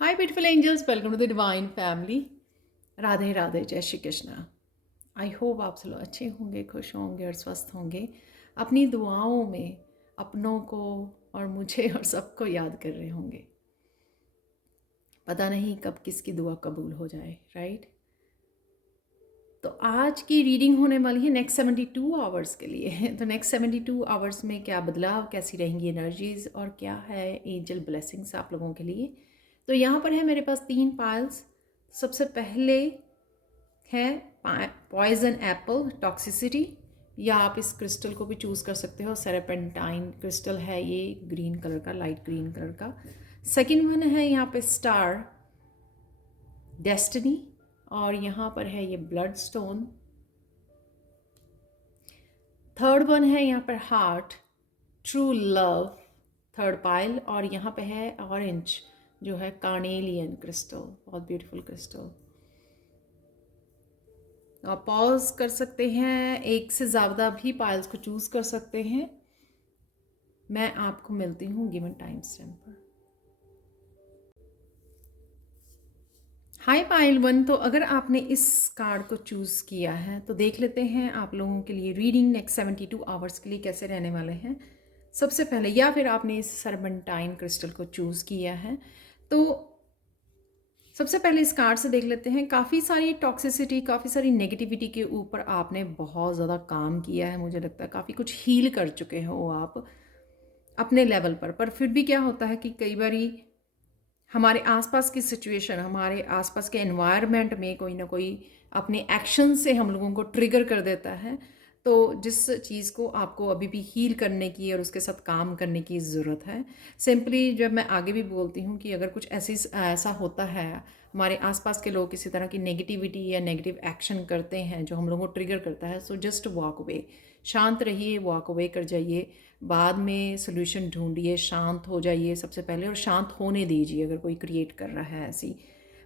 Hi beautiful angels, welcome to the divine family. Radhe Radhe, जय Shri Krishna. I hope आप सब लोग अच्छे होंगे, खुश होंगे और स्वस्थ होंगे। अपनी दुआओं में अपनों को और मुझे और सबको याद कर रहे होंगे। पता नहीं कब किसकी दुआ कबूल हो जाए, राइट। तो आज की रीडिंग होने वाली है नेक्स्ट 72 आवर्स के लिए। तो नेक्स्ट 72 आवर्स में क्या बदलाव, कैसी रहेंगी एनर्जीज और क्या है एंजल ब्लेसिंग्स आप लोगों के लिए। तो यहाँ पर है मेरे पास 3 पाइल्स। सबसे पहले है पॉइजन एप्पल टॉक्सिसिटी, या आप इस क्रिस्टल को भी चूज़ कर सकते हो। सेरेपेंटाइन क्रिस्टल है ये, ग्रीन कलर का, लाइट ग्रीन कलर का। सेकंड वन है यहाँ पे स्टार डेस्टिनी, और यहाँ पर है ये ब्लड स्टोन। थर्ड वन है यहाँ पर heart true love, third pile. और यहाँ पे है ऑरेंज जो है कार्नेलियन क्रिस्टल, बहुत ब्यूटीफुल क्रिस्टल। आप पॉज कर सकते हैं, एक से ज़्यादा भी पाइल्स को चूज़ कर सकते हैं। मैं आपको मिलती हूँ गिवन टाइम स्टैम्प पर। हाय पाइल वन, तो अगर आपने इस कार्ड को चूज़ किया है तो देख लेते हैं आप लोगों के लिए रीडिंग नेक्स्ट 72 आवर्स के लिए कैसे रहने वाले हैं। सबसे पहले, या फिर आपने इस सर्पेंटाइन क्रिस्टल को चूज़ किया है, तो सबसे पहले इस कार्ड से देख लेते हैं। काफ़ी सारी टॉक्सिसिटी, काफ़ी सारी नेगेटिविटी के ऊपर आपने बहुत ज़्यादा काम किया है। मुझे लगता है काफ़ी कुछ हील कर चुके हो आप अपने लेवल पर फिर भी क्या होता है कि कई बारी हमारे आसपास की सिचुएशन, हमारे आसपास के एनवायरनमेंट में कोई ना कोई अपने एक्शन से हम लोगों को ट्रिगर कर देता है। तो जिस चीज़ को आपको अभी भी हील करने की और उसके साथ काम करने की ज़रूरत है। सिंपली जब मैं आगे भी बोलती हूँ कि अगर कुछ ऐसा होता है, हमारे आसपास के लोग किसी तरह की नेगेटिविटी या नेगेटिव एक्शन करते हैं जो हम लोगों को ट्रिगर करता है, सो जस्ट वॉक अवे, शांत रहिए, वॉक अवे कर जाइए। बाद में सोल्यूशन ढूंढिए, शांत हो जाइए सबसे पहले, और शांत होने दीजिए अगर कोई क्रिएट कर रहा है ऐसी।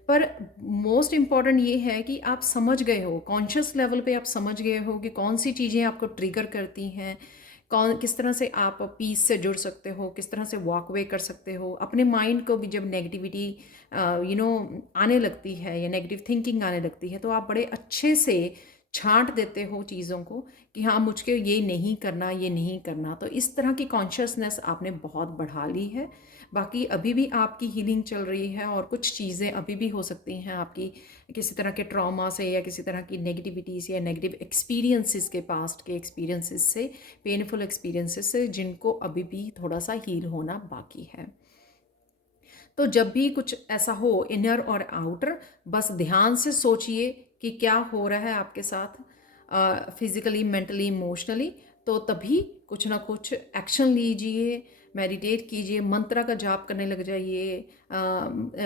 पर मोस्ट इम्पॉर्टेंट ये है कि आप समझ गए हो, कॉन्शियस लेवल पे आप समझ गए हो कि कौन सी चीज़ें आपको ट्रिगर करती हैं, किस तरह से आप पीस से जुड़ सकते हो, किस तरह से वॉक अवे कर सकते हो। अपने माइंड को भी जब नेगेटिविटी आने लगती है या नेगेटिव थिंकिंग आने लगती है, तो आप बड़े अच्छे से छांट देते हो चीज़ों को कि हाँ, मुझको ये नहीं करना, ये नहीं करना। तो इस तरह की कॉन्शियसनेस आपने बहुत बढ़ा ली है। बाकी अभी भी आपकी हीलिंग चल रही है और कुछ चीज़ें अभी भी हो सकती हैं आपकी किसी तरह के ट्रॉमा से या किसी तरह की नेगेटिविटीज़ या नेगेटिव एक्सपीरियंसेस के, पास्ट के एक्सपीरियंसेस से, पेनफुल एक्सपीरियंसेस से, जिनको अभी भी थोड़ा सा हील होना बाकी है। तो जब भी कुछ ऐसा हो, इनर और आउटर, बस ध्यान से सोचिए कि क्या हो रहा है आपके साथ, फिजिकली, मेंटली, इमोशनली। तो तभी कुछ ना कुछ एक्शन लीजिए, मेडिटेट कीजिए, मंत्र का जाप करने लग जाइए,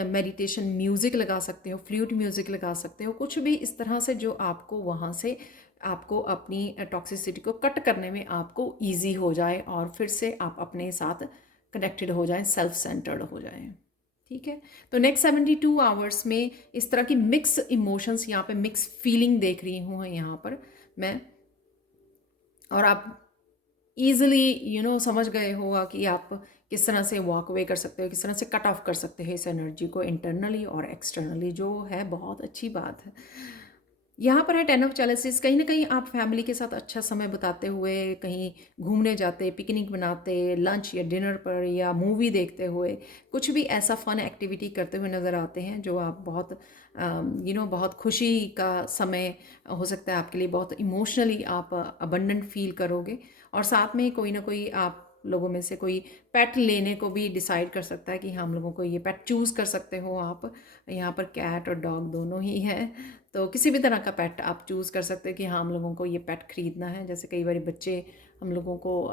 मेडिटेशन म्यूज़िक लगा सकते हो, फ्लूट म्यूज़िक लगा सकते हो, कुछ भी इस तरह से जो आपको वहाँ से आपको अपनी टॉक्सिसिटी को कट करने में आपको ईजी हो जाए और फिर से आप अपने साथ कनेक्टेड हो जाएं, सेल्फ सेंटर्ड हो जाएं। ठीक है। तो नेक्स्ट 72 आवर्स में इस तरह की मिक्स इमोशंस, यहाँ पे मिक्स फीलिंग देख रही हूँ यहाँ पर मैं, और आप इजीली समझ गए होगा कि आप किस तरह से वॉक अवे कर सकते हो, किस तरह से कट ऑफ कर सकते हैं इस एनर्जी को इंटरनली और एक्सटर्नली, जो है बहुत अच्छी बात है। यहाँ पर है 10 ऑफ चैलेंजेस। कहीं ना कहीं आप फैमिली के साथ अच्छा समय बिताते हुए कहीं घूमने जाते, पिकनिक बनाते, लंच या डिनर पर, या मूवी देखते हुए, कुछ भी ऐसा फन एक्टिविटी करते हुए नज़र आते हैं जो आप बहुत बहुत खुशी का समय हो सकता है आपके लिए, बहुत इमोशनली आप अबंडेंट फील करोगे। और साथ में कोई ना कोई आप लोगों में से कोई पेट लेने को भी डिसाइड कर सकता है कि हम लोगों को ये पेट चूज़ कर सकते हो आप। यहाँ पर कैट और डॉग दोनों ही है, तो किसी भी तरह का पेट आप चूज़ कर सकते हैं कि हाँ, हम लोगों को ये पेट ख़रीदना है। जैसे कई बार बच्चे हम लोगों को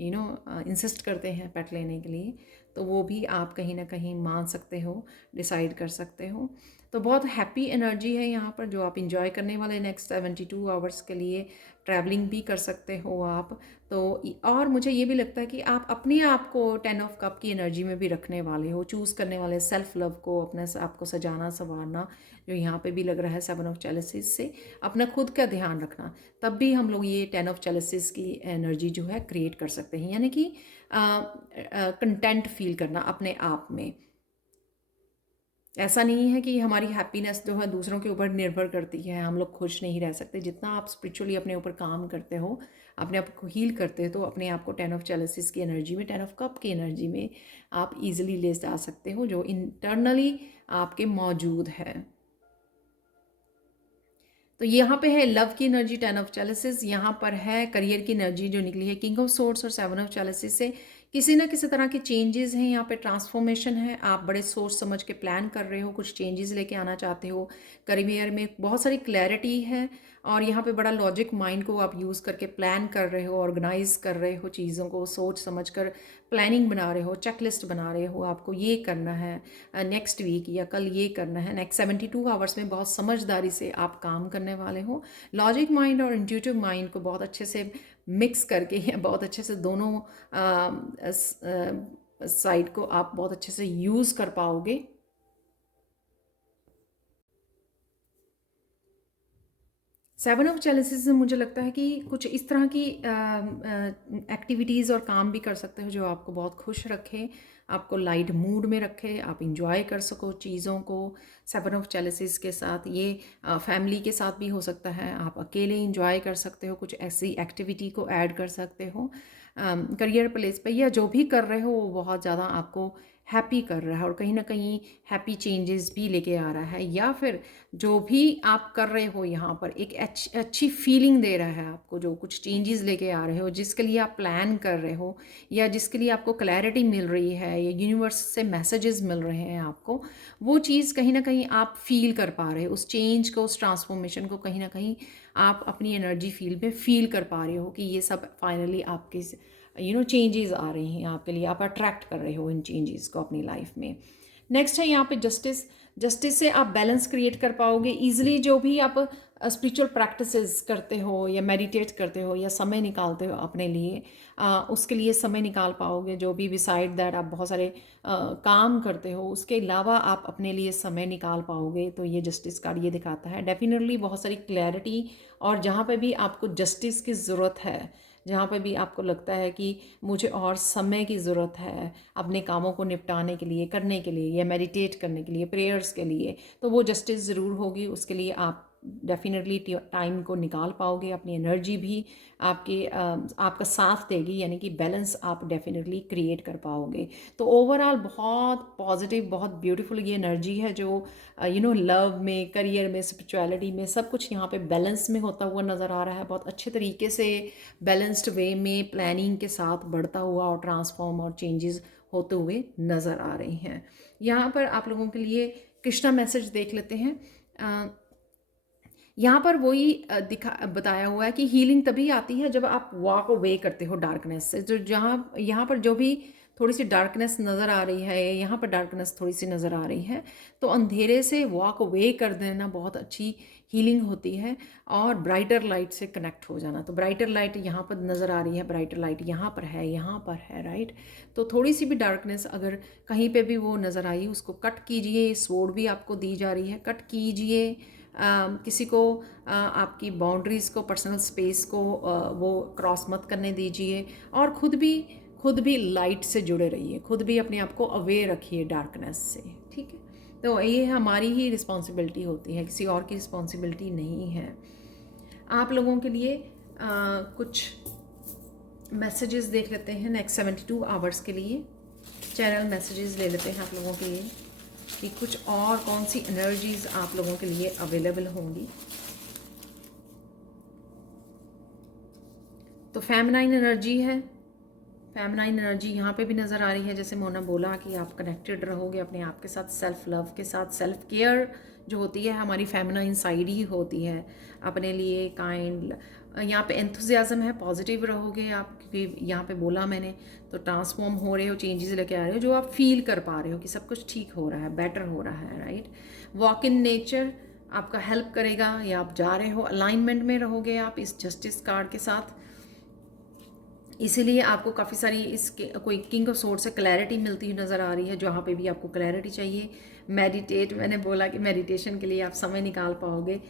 इंसिस्ट करते हैं पेट लेने के लिए, तो वो भी आप कहीं ना कहीं मान सकते हो, डिसाइड कर सकते हो। तो बहुत हैप्पी एनर्जी है यहाँ पर जो आप इंजॉय करने वाले नेक्स्ट 72 आवर्स के लिए। ट्रैवलिंग भी कर सकते हो आप। तो और मुझे ये भी लगता है कि आप अपने आप को 10 ऑफ कप की एनर्जी में भी रखने वाले हो, चूज़ करने वाले सेल्फ लव को, अपने आप को सजाना संवारना, जो यहाँ पे भी लग रहा है 7 ऑफ चैलेंजेस से, अपना खुद का ध्यान रखना। तब भी हम लोग ये 10 ऑफ चैलेंजेस की एनर्जी जो है क्रिएट कर सकते हैं, यानी कि कंटेंट फील करना अपने आप में। ऐसा नहीं है कि हमारी हैप्पीनेस जो है दूसरों के ऊपर निर्भर करती है, हम लोग खुश नहीं रह सकते। जितना आप स्पिरिचुअली अपने ऊपर काम करते हो, अपने आप को हील करते हो, तो अपने आप को 10 ऑफ चैलेसिस की एनर्जी में, 10 ऑफ कप की एनर्जी में आप इजीली ले जा सकते हो, जो इंटरनली आपके मौजूद है। तो यहाँ पे है लव की एनर्जी 10 ऑफ चैलेसिस, यहाँ पर है करियर की एनर्जी जो निकली है किंग ऑफ सोर्ड्स और 7 ऑफ चैलेसिस से। किसी ना किसी तरह के चेंजेस हैं, यहाँ पे ट्रांसफॉर्मेशन है, आप बड़े सोच समझ के प्लान कर रहे हो, कुछ चेंजेस लेके आना चाहते हो, करियर में बहुत सारी क्लैरिटी है, और यहाँ पे बड़ा लॉजिक माइंड को आप यूज़ करके प्लान कर रहे हो, ऑर्गेनाइज कर रहे हो चीज़ों को, सोच समझ कर प्लानिंग बना रहे हो, चेकलिस्ट बना रहे हो, आपको ये करना है नेक्स्ट वीक या कल ये करना है। नेक्स्ट 72 आवर्स में बहुत समझदारी से आप काम करने वाले हो, लॉजिक माइंड और इंट्यूटिव माइंड को बहुत अच्छे से मिक्स करके या बहुत अच्छे से दोनों साइड को आप बहुत अच्छे से यूज़ कर पाओगे। सेवन ऑफ चैलेंजेस से मुझे लगता है कि कुछ इस तरह की एक्टिविटीज़ और काम भी कर सकते हो जो आपको बहुत खुश रखे, आपको लाइट मूड में रखे, आप इंजॉय कर सको चीज़ों को। सेवन ऑफ चैलेंजेस के साथ ये फैमिली के साथ भी हो सकता है, आप अकेले इंजॉय कर सकते हो, कुछ ऐसी एक्टिविटी को ऐड कर सकते हो करियर प्लेस पे, या जो भी कर रहे हो वो बहुत ज़्यादा आपको हैप्पी कर रहा है और कहीं ना कहीं हैप्पी चेंजेस भी लेके आ रहा है, या फिर जो भी आप कर रहे हो यहाँ पर एक अच्छी फीलिंग दे रहा है आपको, जो कुछ चेंजेस लेके आ रहे हो, जिसके लिए आप प्लान कर रहे हो या जिसके लिए आपको क्लैरिटी मिल रही है या यूनिवर्स से मैसेजेस मिल रहे हैं आपको, वो चीज़ कहीं ना कहीं आप फील कर पा रहे हो, उस चेंज को, उस ट्रांसफॉर्मेशन को कहीं ना कहीं आप अपनी एनर्जी फील्ड में फील कर पा रहे हो कि ये सब फाइनली आपके चेंजेस आ रहे हैं आपके लिए, आप अट्रैक्ट कर रहे हो इन चेंजेस को अपनी लाइफ में। नेक्स्ट है यहाँ पे जस्टिस। जस्टिस से आप बैलेंस क्रिएट कर पाओगे ईजिली। जो भी आप स्पिरिचुअल प्रैक्टिसेस करते हो या मेडिटेट करते हो या समय निकालते हो अपने लिए, उसके लिए समय निकाल पाओगे। जो भी बिसाइड दैट आप बहुत सारे काम करते हो, उसके अलावा आप अपने लिए समय निकाल पाओगे। तो ये जस्टिस कार्ड ये दिखाता है डेफिनेटली बहुत सारी क्लैरिटी, और जहाँ पे भी आपको जस्टिस की ज़रूरत है, जहाँ पे भी आपको लगता है कि मुझे और समय की ज़रूरत है अपने कामों को निपटाने के लिए, करने के लिए, या मेडिटेट करने के लिए, प्रेयर्स के लिए, तो वो जस्टिस ज़रूर होगी। उसके लिए आप डेफिनेटली टाइम को निकाल पाओगे, अपनी एनर्जी भी आपका साथ देगी, यानी कि बैलेंस आप डेफिनेटली क्रिएट कर पाओगे। तो ओवरऑल बहुत पॉजिटिव, बहुत ब्यूटीफुल ये एनर्जी है जो लव में, करियर में, स्पिरिचुअलिटी में, सब कुछ यहाँ पे बैलेंस में होता हुआ नज़र आ रहा है। बहुत अच्छे तरीके से बैलेंस्ड वे में प्लानिंग के साथ बढ़ता हुआ और ट्रांसफॉर्म और चेंजेस होते हुए नज़र आ रहे हैं। यहाँ पर आप लोगों के लिए कृष्णा मैसेज देख लेते हैं। यहाँ पर वही बताया हुआ है कि हीलिंग तभी आती है जब आप वॉक अवे करते हो डार्कनेस से। जो जहाँ यहाँ पर जो भी थोड़ी सी डार्कनेस नज़र आ रही है, यहाँ पर डार्कनेस थोड़ी सी नज़र आ रही है, तो अंधेरे से वॉक अवे कर देना बहुत अच्छी हीलिंग होती है, और ब्राइटर लाइट से कनेक्ट हो जाना। तो ब्राइटर लाइट यहाँ पर नज़र आ रही है, ब्राइटर लाइट यहाँ पर है, यहाँ पर है, राइट। तो थोड़ी सी भी डार्कनेस अगर कहीं पे भी वो नज़र आई, उसको कट कीजिए। स्वॉर्ड भी आपको दी जा रही है, कट कीजिए। किसी को आपकी बाउंड्रीज़ को, पर्सनल स्पेस को वो क्रॉस मत करने दीजिए, और खुद भी लाइट से जुड़े रहिए, खुद भी अपने आप को अवेयर रखिए डार्कनेस से, ठीक है। तो ये हमारी ही रिस्पॉन्सिबिलिटी होती है, किसी और की रिस्पॉन्सिबिलिटी नहीं है। आप लोगों के लिए कुछ मैसेजेस देख लेते हैं नेक्स्ट 72 आवर्स के लिए। चैनल मैसेजेस ले लेते हैं आप लोगों के लिए कि कुछ और कौन सी एनर्जीज आप लोगों के लिए अवेलेबल होंगी। तो फेमिनाइन एनर्जी है, फेमिनाइन एनर्जी यहाँ पे भी नज़र आ रही है। जैसे मोना बोला कि आप कनेक्टेड रहोगे अपने आप के साथ, सेल्फ लव के साथ। सेल्फ केयर जो होती है हमारी फेमिनाइन साइड ही होती है, अपने लिए काइंड। यहाँ पे एंथुजियाज्म है, पॉजिटिव रहोगे आप, क्योंकि यहाँ पे बोला मैंने, तो ट्रांसफॉर्म हो रहे हो, चेंजेस लेके आ रहे हो, जो आप फील कर पा रहे हो कि सब कुछ ठीक हो रहा है, बेटर हो रहा है, राइट। वॉक इन नेचर आपका हेल्प करेगा, या आप जा रहे हो, अलाइनमेंट में रहोगे आप इस जस्टिस कार्ड के साथ, इसीलिए आपको काफ़ी सारी इसके कोई किंग ऑफ सोर्ड से क्लैरिटी मिलती हुई नज़र आ रही है। जहाँ पे भी आपको क्लैरिटी चाहिए, मेडिटेट, मैंने बोला कि मेडिटेशन के लिए आप समय निकाल पाओगे।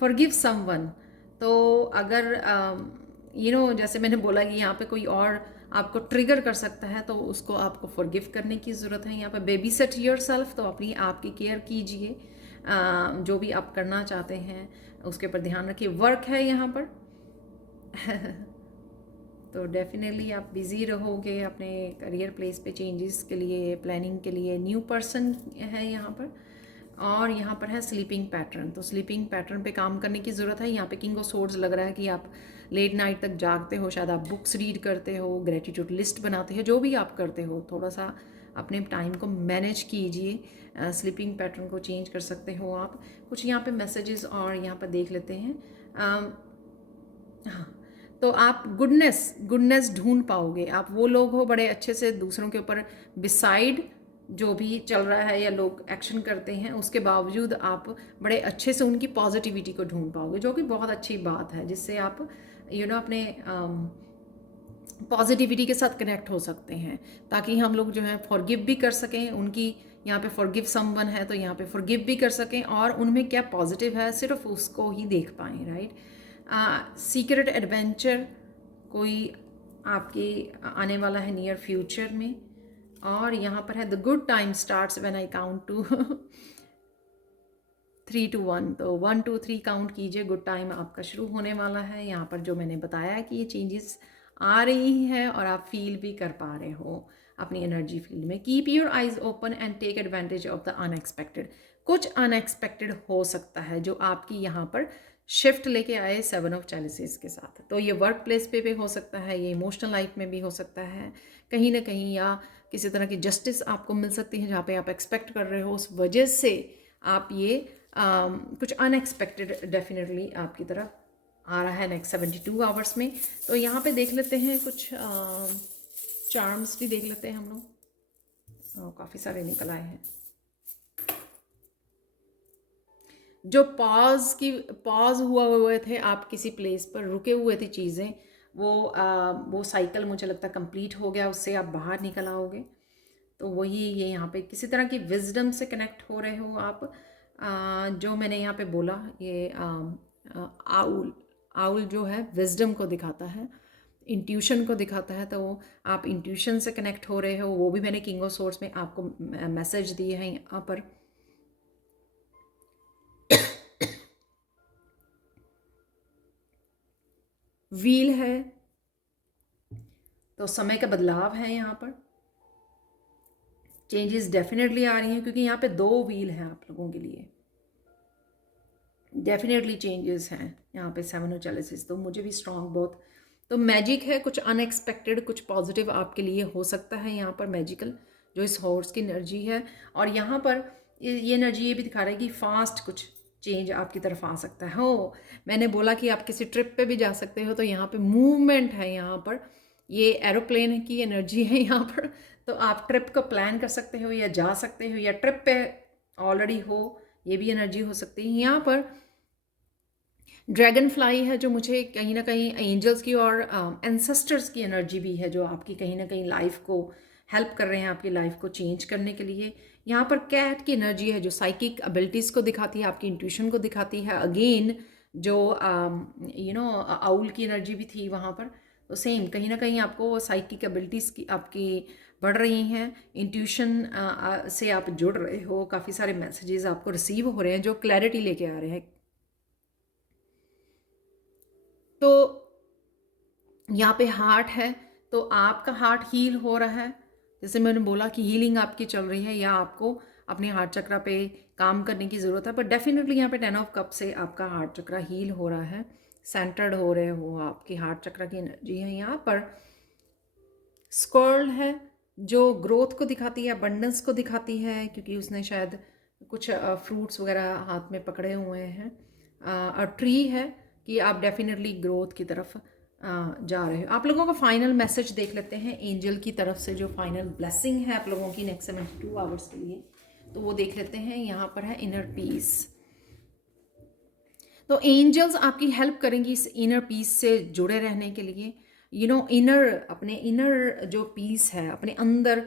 फॉरगिव समवन, तो अगर जैसे मैंने बोला कि यहाँ पे कोई और आपको ट्रिगर कर सकता है, तो उसको आपको फॉरगिव करने की ज़रूरत है। यहाँ पर बेबी सेट योरसेल्फ, तो अपनी आपकी केयर कीजिए। जो भी आप करना चाहते हैं उसके ऊपर ध्यान रखिए। वर्क है यहाँ पर तो डेफिनेटली आप बिज़ी रहोगे अपने करियर प्लेस पे चेंजेस के लिए, प्लानिंग के लिए। न्यू पर्सन है यहाँ पर, और यहाँ पर है स्लीपिंग पैटर्न, तो स्लीपिंग पैटर्न पे काम करने की ज़रूरत है। यहाँ पे किंग ऑफ सोर्ड्स लग रहा है कि आप लेट नाइट तक जागते हो, शायद आप बुक्स रीड करते हो, ग्रेटिट्यूड लिस्ट बनाते हो, जो भी आप करते हो थोड़ा सा अपने टाइम को मैनेज कीजिए। स्लीपिंग पैटर्न को चेंज कर सकते हो आप। कुछ यहाँ पे मैसेजेस और यहाँ पर देख लेते हैं। हाँ, तो आप गुडनेस ढूंढ पाओगे। आप वो लोग हो बड़े अच्छे से दूसरों के ऊपर बिसाइड जो भी चल रहा है या लोग एक्शन करते हैं उसके बावजूद आप बड़े अच्छे से उनकी पॉजिटिविटी को ढूंढ पाओगे, जो कि बहुत अच्छी बात है, जिससे आप अपने पॉजिटिविटी के साथ कनेक्ट हो सकते हैं, ताकि हम लोग जो है फॉरगिव भी कर सकें उनकी। यहाँ पे फॉरगिव समवन है तो यहाँ पे फॉरगिव भी कर सकें, और उनमें क्या पॉजिटिव है सिर्फ उसको ही देख पाएँ, राइट। सीक्रेट एडवेंचर कोई आपके आने वाला है नियर फ्यूचर में। और यहाँ पर है the good time starts when I count to 3 to 1, तो 1 2 3 काउंट कीजिए, गुड टाइम आपका शुरू होने वाला है। यहाँ पर जो मैंने बताया कि ये चेंजेस आ रही हैं और आप फील भी कर पा रहे हो अपनी एनर्जी फील्ड में। Keep your eyes open and take advantage of the unexpected. कुछ अनएक्सपेक्टेड हो सकता है जो आपकी यहाँ पर शिफ्ट लेके आए 7 ऑफ चैलिसेस के साथ। तो ये वर्क प्लेस पे भी हो सकता है, ये इमोशनल लाइफ में भी हो सकता है कहीं ना कहीं, या किसी तरह की जस्टिस आपको मिल सकती है जहाँ पे आप एक्सपेक्ट कर रहे हो, उस वजह से आप ये कुछ अनएक्सपेक्टेड डेफिनेटली आपकी तरफ आ रहा है नेक्स्ट 72 आवर्स में। तो यहाँ पे देख लेते हैं कुछ चार्म्स भी देख लेते हैं हम लोग। काफ़ी सारे निकल आए हैं। जो पॉज हुए थे, आप किसी प्लेस पर रुके हुए थे चीज़ें, वो साइकिल मुझे लगता है कंप्लीट हो गया, उससे आप बाहर निकल आओगे। तो वही ये यहाँ पे किसी तरह की विजडम से कनेक्ट हो रहे हो आप। जो मैंने यहाँ पे बोला, ये आउल जो है विजडम को दिखाता है, इंट्यूशन को दिखाता है, तो आप इंट्यूशन से कनेक्ट हो रहे हो। वो भी मैंने किंग ऑफ सोर्स में आपको मैसेज दिए हैं यहाँ पर। व्हील है, तो समय का बदलाव है यहाँ पर। चेंजेस डेफिनेटली आ रही हैं क्योंकि यहाँ पे 2 व्हील हैं आप लोगों के लिए। डेफिनेटली चेंजेस हैं यहाँ पे 7 ऑफ चैलिसेस, तो मुझे भी स्ट्रॉन्ग बहुत। तो मैजिक है, कुछ अनएक्सपेक्टेड, कुछ पॉजिटिव आपके लिए हो सकता है यहाँ पर मैजिकल, जो इस हॉर्स की एनर्जी है। और यहाँ पर ये एनर्जी ये भी दिखा रहा है कि फास्ट कुछ चेंज आपकी तरफ आ सकता है। हो, मैंने बोला कि आप किसी ट्रिप पे भी जा सकते हो, तो यहाँ पे मूवमेंट है, यहाँ पर ये एरोप्लेन की एनर्जी है यहाँ पर। तो आप ट्रिप को प्लान कर सकते हो या जा सकते हो, या ट्रिप पे ऑलरेडी हो, ये भी एनर्जी हो सकती है। यहाँ पर ड्रैगन फ्लाई है, जो मुझे कहीं ना कहीं एंजल्स की और एंसेस्टर्स की एनर्जी भी है, जो आपकी कहीं ना कहीं लाइफ को हेल्प कर रहे हैं, आपकी लाइफ को चेंज करने के लिए। यहाँ पर कैट की एनर्जी है, जो साइकिक एबिलिटीज़ को दिखाती है, आपकी इंट्यूशन को दिखाती है। अगेन जो आउल की एनर्जी भी थी वहाँ पर, तो सेम कहीं ना कहीं आपको साइकिक एबिलिटीज़ की आपकी बढ़ रही हैं, इंट्यूशन से आप जुड़ रहे हो, काफ़ी सारे मैसेजेस आपको रिसीव हो रहे हैं जो क्लैरिटी लेके आ रहे हैं। तो यहाँ पे हार्ट है, तो आपका हार्ट हील हो रहा है, जैसे मैंने बोला कि हीलिंग आपकी चल रही है, या आपको अपने हार्ट चक्रा पे काम करने की ज़रूरत है। पर डेफिनेटली यहाँ पे 10 ऑफ कप से आपका हार्ट चक्रा हील हो रहा है, सेंटर्ड हो रहे हो, आपकी हार्ट चक्रा की एनर्जी है। यहाँ पर स्कर्ल है, जो ग्रोथ को दिखाती है, अबंडेंस को दिखाती है, क्योंकि उसने शायद कुछ फ्रूट्स वगैरह हाथ में पकड़े हुए हैं। और ट्री है कि आप डेफिनेटली ग्रोथ की तरफ जा रहे हो। आप लोगों का फाइनल मैसेज देख लेते हैं एंजल की तरफ से, जो फाइनल ब्लेसिंग है आप लोगों की नेक्स्ट 72 आवर्स के लिए, तो वो देख लेते हैं। यहाँ पर है इनर पीस, तो एंजल्स आपकी हेल्प करेंगी इस इनर पीस से जुड़े रहने के लिए। इनर, अपने इनर जो पीस है, अपने अंदर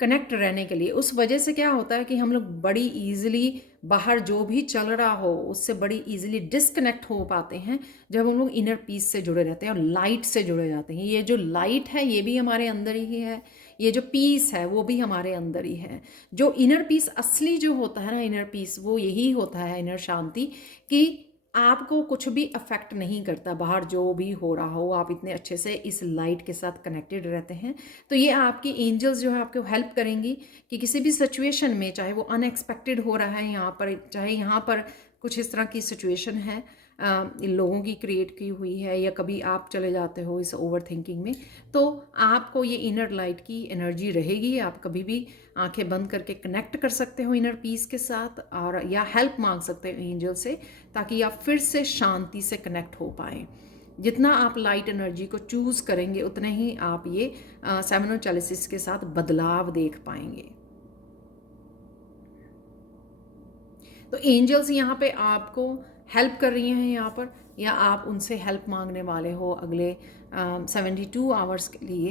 कनेक्ट रहने के लिए। उस वजह से क्या होता है कि हम लोग बड़ी ईज़िली बाहर जो भी चल रहा हो उससे बड़ी ईज़िली डिस्कनेक्ट हो पाते हैं जब हम लोग इनर पीस से जुड़े रहते हैं और लाइट से जुड़े जाते हैं। ये जो लाइट है ये भी हमारे अंदर ही है, ये जो पीस है वो भी हमारे अंदर ही है। जो इनर पीस असली जो होता है ना, इनर पीस वो यही होता है, इनर शांति, कि आपको कुछ भी अफेक्ट नहीं करता, बाहर जो भी हो रहा हो आप इतने अच्छे से इस लाइट के साथ कनेक्टेड रहते हैं। तो ये आपकी एंजल्स जो है आपको हेल्प करेंगी कि किसी भी सिचुएशन में, चाहे वो अनएक्सपेक्टेड हो रहा है यहाँ पर, चाहे यहाँ पर कुछ इस तरह की सिचुएशन है इन लोगों की क्रिएट की हुई है, या कभी आप चले जाते हो इस ओवर थिंकिंग में, तो आपको ये इनर लाइट की एनर्जी रहेगी। आप कभी भी आंखें बंद करके कनेक्ट कर सकते हो इनर पीस के साथ, और या हेल्प मांग सकते हो एंजल से, ताकि आप फिर से शांति से कनेक्ट हो पाएँ। जितना आप लाइट एनर्जी को चूज़ करेंगे उतने ही आप ये सेमिनोचैलिसिस के साथ बदलाव देख पाएंगे। तो एंजल्स यहाँ पे आपको हेल्प कर रही हैं यहाँ पर, या आप उनसे हेल्प मांगने वाले हो अगले 72 आवर्स के लिए,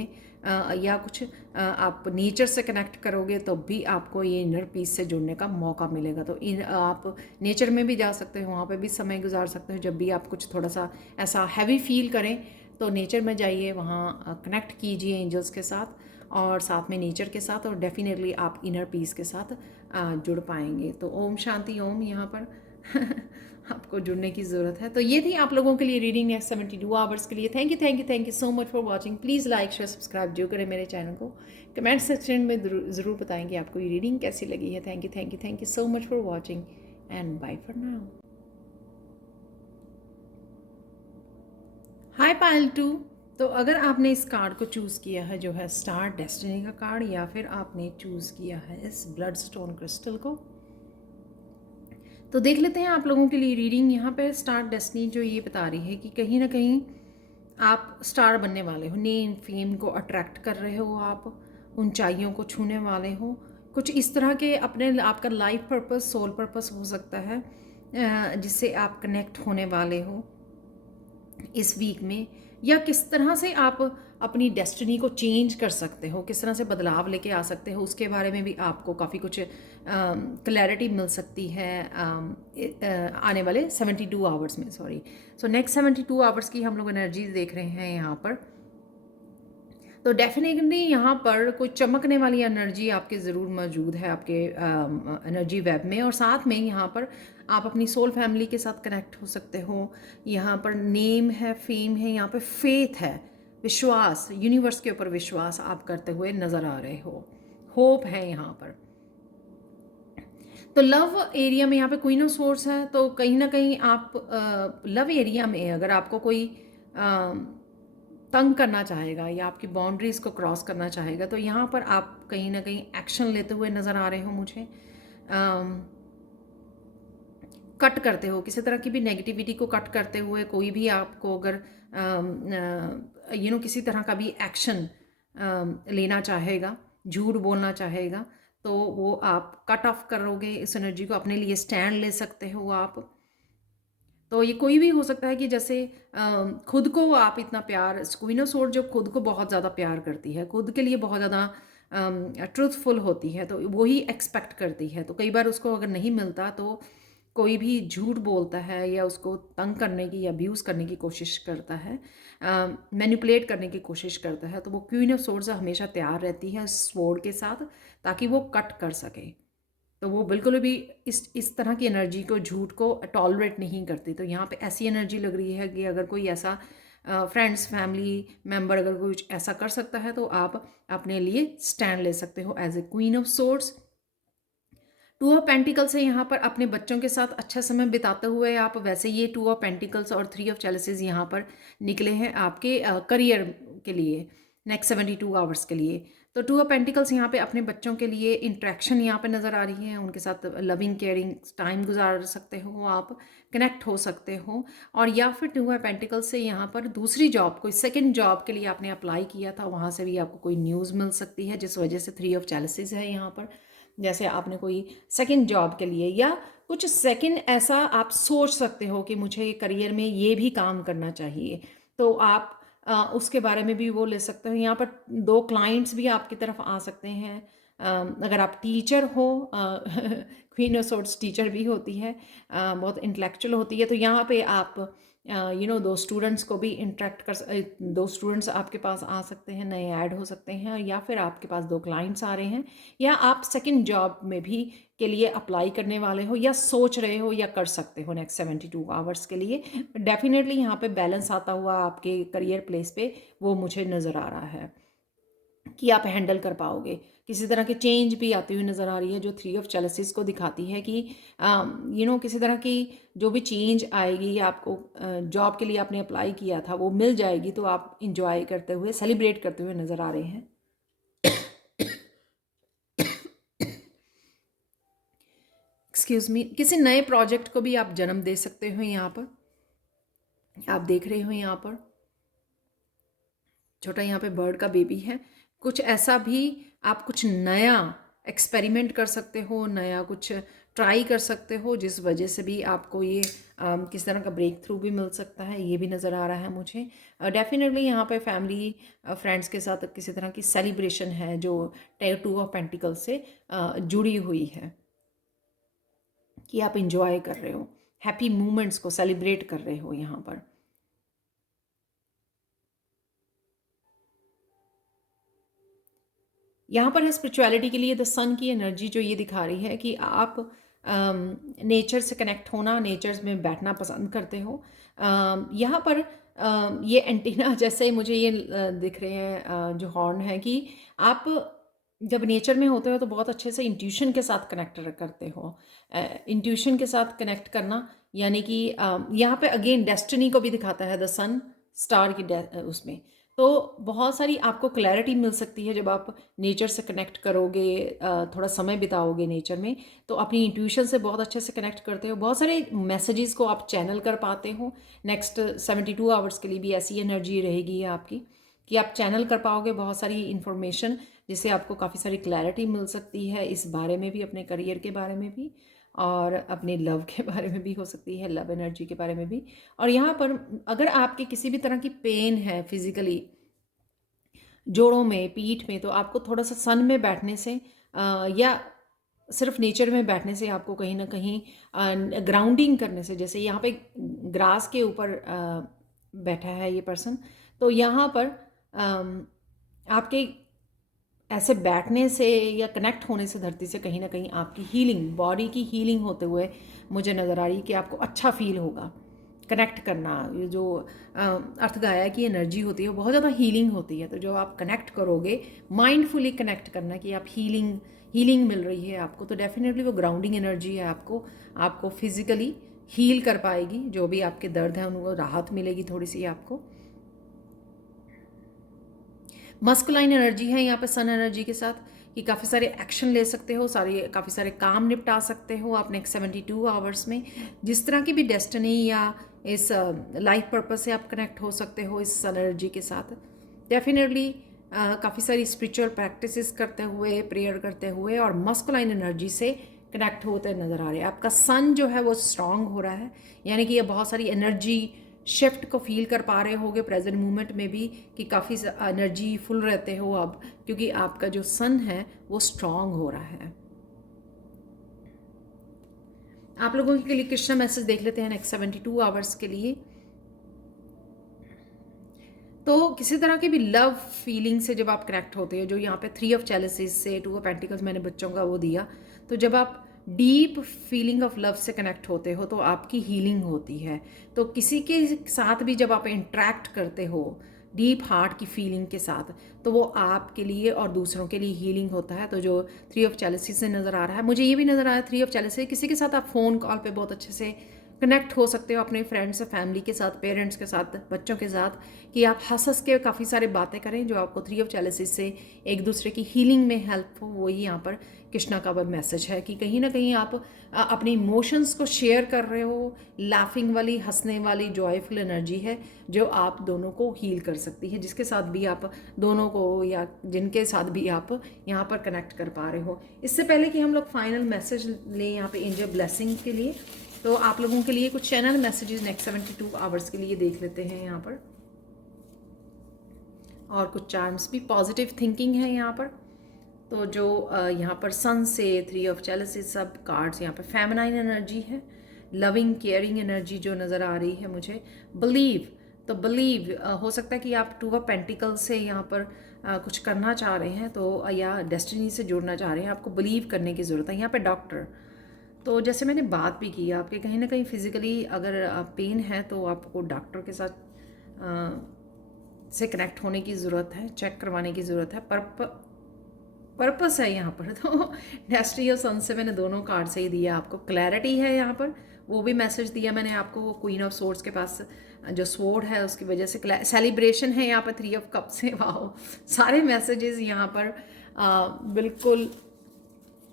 या कुछ आप नेचर से कनेक्ट करोगे तो भी आपको ये इनर पीस से जुड़ने का मौका मिलेगा। तो आप नेचर में भी जा सकते हो, वहाँ पे भी समय गुजार सकते हो। जब भी आप कुछ थोड़ा सा ऐसा हैवी फील करें तो नेचर में जाइए, वहाँ कनेक्ट कीजिए एंजल्स के साथ और साथ में नेचर के साथ, और डेफिनेटली आप इनर पीस के साथ जुड़ पाएंगे। तो ओम शांति ओम यहाँ पर आपको जुड़ने की ज़रूरत है। तो ये थी आप लोगों के लिए रीडिंग नेक्स्ट 72 आवर्स के लिए। Thank you so much for watching. Please like share subscribe जो करें मेरे चैनल को। कमेंट सेक्शन में ज़रूर बताएं कि आपको ये रीडिंग कैसी लगी है। Thank you so much for watching and bye for now. Hi Payal 2। तो अगर आपने इस कार्ड को चूज़ किया है जो है स्टार डेस्टिनी का कार्ड, या फिर आपने चूज़ किया है इस ब्लड स्टोन क्रिस्टल को, तो देख लेते हैं आप लोगों के लिए रीडिंग। यहाँ पे स्टार डेस्टिनी जो ये बता रही है कि कहीं ना कहीं आप स्टार बनने वाले हो, नेम फेम को अट्रैक्ट कर रहे हो, आप ऊंचाइयों को छूने वाले हो। कुछ इस तरह के अपने आपका लाइफ पर्पस, सोल पर्पस हो सकता है जिससे आप कनेक्ट होने वाले हो इस वीक में, या किस तरह से आप अपनी डेस्टिनी को चेंज कर सकते हो, किस तरह से बदलाव लेके आ सकते हो, उसके बारे में भी आपको काफ़ी कुछ क्लैरिटी मिल सकती है आने वाले 72 आवर्स में। सो नेक्स्ट 72 आवर्स की हम लोग एनर्जीज देख रहे हैं यहाँ पर। तो डेफिनेटली यहाँ पर कोई चमकने वाली एनर्जी आपके ज़रूर मौजूद है आपके एनर्जी वेब में, और साथ में यहाँ पर आप अपनी सोल फैमिली के साथ कनेक्ट हो सकते हो। यहाँ पर नेम है, फेम है, यहाँ पे फेथ है, विश्वास, यूनिवर्स के ऊपर विश्वास आप करते हुए नज़र आ रहे हो, होप है यहाँ पर। तो लव एरिया में यहाँ पे क्वीन ऑफ सोर्स है, तो कहीं ना कहीं आप लव एरिया में अगर आपको कोई तंग करना चाहेगा या आपकी बाउंड्रीज़ को क्रॉस करना चाहेगा, तो यहाँ पर आप कहीं ना कहीं एक्शन लेते हुए नज़र आ रहे हो मुझे। कट करते हो किसी तरह की भी नेगेटिविटी को कट करते हुए, कोई भी आपको अगर किसी तरह का भी एक्शन लेना चाहेगा, झूठ बोलना चाहेगा, तो वो आप कट ऑफ करोगे इस एनर्जी को, अपने लिए स्टैंड ले सकते हो आप। तो ये कोई भी हो सकता है कि जैसे खुद को आप इतना प्यार, क्वीन ऑफ सोर्ड जो खुद को बहुत ज़्यादा प्यार करती है, खुद के लिए बहुत ज़्यादा ट्रूथफुल होती है, तो वही एक्सपेक्ट करती है। तो कई बार उसको अगर नहीं मिलता तो कोई भी झूठ बोलता है या उसको तंग करने की या अब्यूज़ करने की कोशिश करता है, मैनिपुलेट करने की कोशिश करता है, तो वो क्वीन ऑफ सोर्ड्स हमेशा तैयार रहती है स्वॉर्ड के साथ ताकि वो कट कर सके। तो वो बिल्कुल भी इस तरह की एनर्जी को, झूठ को टॉलरेट नहीं करती। तो यहाँ पे ऐसी एनर्जी लग रही है कि अगर कोई ऐसा फ्रेंड्स, फैमिली मेम्बर अगर कुछ ऐसा कर सकता है तो आप अपने लिए स्टैंड ले सकते हो as a queen of swords. Two of pentacles से यहाँ पर अपने बच्चों के साथ अच्छा समय बिताते हुए आप, वैसे ये टू ऑफ पेंटिकल्स और थ्री ऑफ चैलिसेस यहाँ पर निकले हैं आपके करियर के लिए नेक्स्ट 72 आवर्स के लिए। तो टू ऑफ पेंटिकल्स यहाँ पे अपने बच्चों के लिए इंट्रैक्शन यहाँ पे नज़र आ रही है, उनके साथ लविंग केयरिंग टाइम गुजार सकते हो आप, कनेक्ट हो सकते हो। और या फिर टू ऑफ पेंटिकल्स से यहाँ पर दूसरी जॉब, कोई सेकंड जॉब के लिए आपने अप्लाई किया था, वहाँ से भी आपको कोई न्यूज़ मिल सकती है, जिस वजह से थ्री ऑफ चैलिसेस है यहाँ पर। जैसे आपने कोई सेकंड जॉब के लिए या कुछ सेकंड ऐसा आप सोच सकते हो कि मुझे करियर में ये भी काम करना चाहिए, तो आप उसके बारे में भी वो ले सकते हो। यहाँ पर दो क्लाइंट्स भी आपकी तरफ आ सकते हैं, अगर आप टीचर हो, क्वीन ऑफ सोर्ड्स टीचर भी होती है, बहुत इंटेलेक्चुअल होती है, तो यहाँ पे आप दो स्टूडेंट्स को भी इंटरेक्ट दो स्टूडेंट्स आपके पास आ सकते हैं, नए ऐड हो सकते हैं, या फिर आपके पास दो क्लाइंट्स आ रहे हैं, या आप सेकंड जॉब में भी के लिए अप्लाई करने वाले हो या सोच रहे हो या कर सकते हो नेक्स्ट 72 आवर्स के लिए। डेफिनेटली यहाँ पे बैलेंस आता हुआ आपके करियर प्लेस पे वो मुझे नज़र आ रहा है कि आप हैंडल कर पाओगे। किसी तरह की चेंज भी आती हुई नज़र आ रही है, जो 3 ऑफ चैलेसिस को दिखाती है कि किसी तरह की जो भी चेंज आएगी या आपको जॉब के लिए आपने अप्लाई किया था वो मिल जाएगी, तो आप इंजॉय करते हुए, सेलिब्रेट करते हुए नज़र आ रहे हैं। Excuse me. किसी नए प्रोजेक्ट को भी आप जन्म दे सकते हो। यहाँ पर आप देख रहे हो, यहाँ पर छोटा यहाँ पे बर्ड का बेबी है। कुछ ऐसा भी आप कुछ नया एक्सपेरिमेंट कर सकते हो, नया कुछ ट्राई कर सकते हो, जिस वजह से भी आपको ये किस तरह का ब्रेक थ्रू भी मिल सकता है, ये भी नज़र आ रहा है मुझे। डेफिनेटली यहाँ पे फैमिली फ्रेंड्स के साथ किसी तरह की सेलिब्रेशन है जो 2 ऑफ पेंटिकल से जुड़ी हुई है, कि आप इंजॉय कर रहे हो, हैप्पी मोमेंट्स को सेलिब्रेट कर रहे हो यहाँ पर। यहाँ पर है स्पिरिचुअलिटी के लिए द सन की एनर्जी जो ये दिखा रही है कि आप नेचर से कनेक्ट होना, नेचर में बैठना पसंद करते हो। यहाँ पर ये एंटीना जैसे मुझे ये दिख रहे हैं, जो हॉर्न है, कि आप जब नेचर में होते हो तो बहुत अच्छे से इंट्यूशन के साथ कनेक्ट करते हो। इंट्यूशन के साथ कनेक्ट करना यानी कि यहाँ पे अगेन डेस्टिनी को भी दिखाता है द सन, स्टार की उसमें। तो बहुत सारी आपको क्लैरिटी मिल सकती है जब आप नेचर से कनेक्ट करोगे, थोड़ा समय बिताओगे नेचर में, तो अपनी इंट्यूशन से बहुत अच्छे से कनेक्ट करते हो। बहुत सारे मैसेजेस को आप चैनल कर पाते हो। नेक्स्ट 72 आवर्स के लिए भी ऐसी एनर्जी रहेगी आपकी कि आप चैनल कर पाओगे बहुत सारी इन्फॉर्मेशन, जिससे आपको काफ़ी सारी क्लैरिटी मिल सकती है इस बारे में भी, अपने करियर के बारे में भी, और अपने लव के बारे में भी हो सकती है, लव एनर्जी के बारे में भी। और यहाँ पर अगर आपके किसी भी तरह की पेन है फिजिकली, जोड़ों में, पीठ में, तो आपको थोड़ा सा सन में बैठने से या सिर्फ नेचर में बैठने से आपको कहीं ना कहीं ग्राउंडिंग करने से, जैसे यहाँ पे ग्रास के ऊपर बैठा है ये पर्सन, तो यहाँ पर आपके ऐसे बैठने से या कनेक्ट होने से धरती से कहीं ना कहीं आपकी हीलिंग, बॉडी की हीलिंग होते हुए मुझे नज़र आ रही है कि आपको अच्छा फील होगा। कनेक्ट करना, ये जो अर्थ गाया की एनर्जी होती है वो बहुत ज़्यादा हीलिंग होती है, तो जो आप कनेक्ट करोगे, माइंडफुली कनेक्ट करना कि आप हीलिंग मिल रही है आपको, तो डेफिनेटली वो ग्राउंडिंग एनर्जी है, आपको फिजिकली हील कर पाएगी। जो भी आपके दर्द हैं उनको राहत मिलेगी थोड़ी सी आपको। मस्कुलाइन एनर्जी है यहाँ पे सन एनर्जी के साथ, कि काफ़ी सारे एक्शन ले सकते हो, काफ़ी सारे काम निपटा सकते हो आप नेक्स्ट 72 आवर्स में। जिस तरह की भी डेस्टिनी या इस लाइफ पर्पस से आप कनेक्ट हो सकते हो इस सन एनर्जी के साथ। डेफिनेटली काफ़ी सारी स्पिरिचुअल प्रैक्टिसेस करते हुए, प्रेयर करते हुए और मस्कुलाइन एनर्जी से कनेक्ट होते नज़र आ रहे हैं। आपका सन जो है वो स्ट्रांग हो रहा है, यानी कि ये बहुत सारी एनर्जी शिफ्ट को फील कर पा रहे होगे प्रेजेंट मोमेंट में भी, कि काफ़ी एनर्जी फुल रहते हो अब, क्योंकि आपका जो सन है वो स्ट्रांग हो रहा है। आप लोगों के लिए कृष्णा मैसेज देख लेते हैं नेक्स्ट 72 आवर्स के लिए। तो किसी तरह की भी लव फीलिंग से जब आप कनेक्ट होते हो, जो यहाँ पे 3 ऑफ चैलेसिस से 2 ऑफ पेंटिकल्स मैंने बच्चों का वो दिया, तो जब आप डीप फीलिंग ऑफ लव से कनेक्ट होते हो तो आपकी हीलिंग होती है। तो किसी के साथ भी जब आप इंटरेक्ट करते हो डीप हार्ट की फीलिंग के साथ, तो वो आपके लिए और दूसरों के लिए हीलिंग होता है। तो जो 3 ऑफ चैलेसिस से नज़र आ रहा है, मुझे ये भी नज़र आ रहा है 3 ऑफ चैलेसिस, किसी के साथ आप फ़ोन कॉल पे बहुत अच्छे से कनेक्ट हो सकते हो, अपने फ्रेंड्स, फैमिली के साथ, पेरेंट्स के साथ, बच्चों के साथ, कि आप हंस के काफ़ी सारे बातें करें जो आपको 3 ऑफ चैलेसिस से एक दूसरे की हीलिंग में हेल्प हो। वही यहाँ पर कृष्णा का वह मैसेज है कि कहीं ना कहीं आप अपने इमोशंस को शेयर कर रहे हो। लाफिंग वाली, हंसने वाली, जॉयफुल एनर्जी है जो आप दोनों को हील कर सकती है, जिसके साथ भी आप दोनों को या जिनके साथ भी आप यहाँ पर कनेक्ट कर पा रहे हो। इससे पहले कि हम लोग फाइनल मैसेज लें यहाँ पे एंजल ब्लेसिंग के लिए, तो आप लोगों के लिए कुछ चैनल मैसेजेस नेक्स्ट 72 आवर्स के लिए देख लेते हैं यहाँ पर, और कुछ चार्म्स भी, पॉजिटिव थिंकिंग है यहाँ पर। तो जो यहाँ पर सन से 3 ऑफ चैलेंजेस सब कार्ड्स, यहाँ पर फेमिनाइन एनर्जी है, लविंग केयरिंग एनर्जी जो नज़र आ रही है मुझे। बिलीव, तो बिलीव हो सकता है कि आप 2 ऑफ पेंटिकल से यहाँ पर कुछ करना चाह रहे हैं, तो या डेस्टिनी से जुड़ना चाह रहे हैं, आपको बिलीव करने की ज़रूरत है। यहाँ पे डॉक्टर, तो जैसे मैंने बात भी की आपके कहीं ना कहीं फिज़िकली अगर पेन है तो आपको डॉक्टर के साथ से कनेक्ट होने की ज़रूरत है, चेक करवाने की ज़रूरत है। पर्पस है यहाँ पर। तो डेस्टिनी और सन से मैंने दोनों कार्ड से ही दिया आपको। क्लैरिटी है यहाँ पर, वो भी मैसेज दिया मैंने आपको। क्वीन ऑफ सोर्ड्स के पास जो स्वॉर्ड है उसकी वजह से सेलिब्रेशन है यहाँ पर 3 ऑफ कप से। वाह, सारे मैसेजेस यहाँ पर बिल्कुल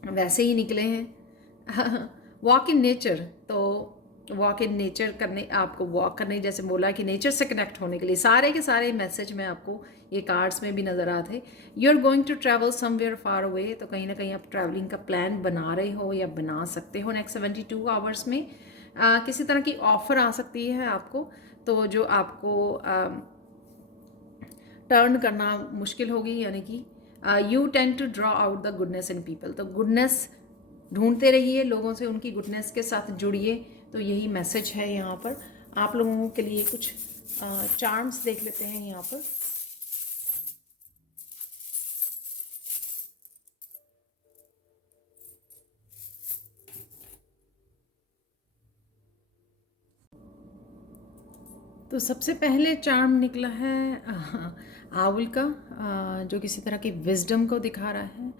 वैसे ही निकले हैं। वॉक इन नेचर, तो वॉक इन नेचर करने, आपको वॉक करने, जैसे बोला कि नेचर से कनेक्ट होने के लिए सारे के सारे मैसेज में आपको ये कार्ड्स में भी नज़र आते। You are going to travel somewhere far away, तो कहीं ना कहीं आप ट्रैवलिंग का प्लान बना रहे हो या बना सकते हो नेक्स्ट 72 आवर्स में। किसी तरह की ऑफ़र आ सकती है आपको, तो जो आपको टर्न करना मुश्किल होगी, यानी कि you tend to draw out the goodness in people, तो गुडनेस ढूंढते रहिए लोगों से, उनकी गुडनेस के साथ जुड़िए। तो यही मैसेज है यहाँ पर आप लोगों के लिए। कुछ चार्म्स देख लेते हैं यहाँ पर। तो सबसे पहले चार्म निकला है आउल का, जो किसी तरह की विजडम को दिखा रहा है।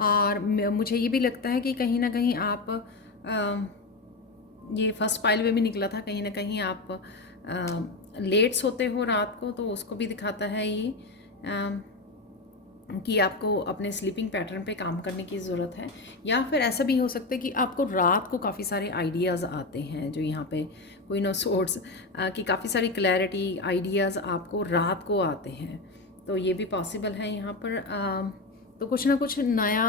और मुझे ये भी लगता है कि कहीं ना कहीं आप ये फर्स्ट पाइल में भी निकला था, कहीं ना कहीं आप लेट सोते हो रात को, तो उसको भी दिखाता है ये कि आपको अपने स्लीपिंग पैटर्न पे काम करने की ज़रूरत है। या फिर ऐसा भी हो सकता है कि आपको रात को काफ़ी सारे आइडियाज़ आते हैं, जो यहाँ पे क्वीन ऑफ सोर्ड्स की काफ़ी सारी क्लैरिटी आइडियाज़ आपको रात को आते हैं, तो ये भी पॉसिबल है यहाँ पर। तो कुछ ना कुछ नया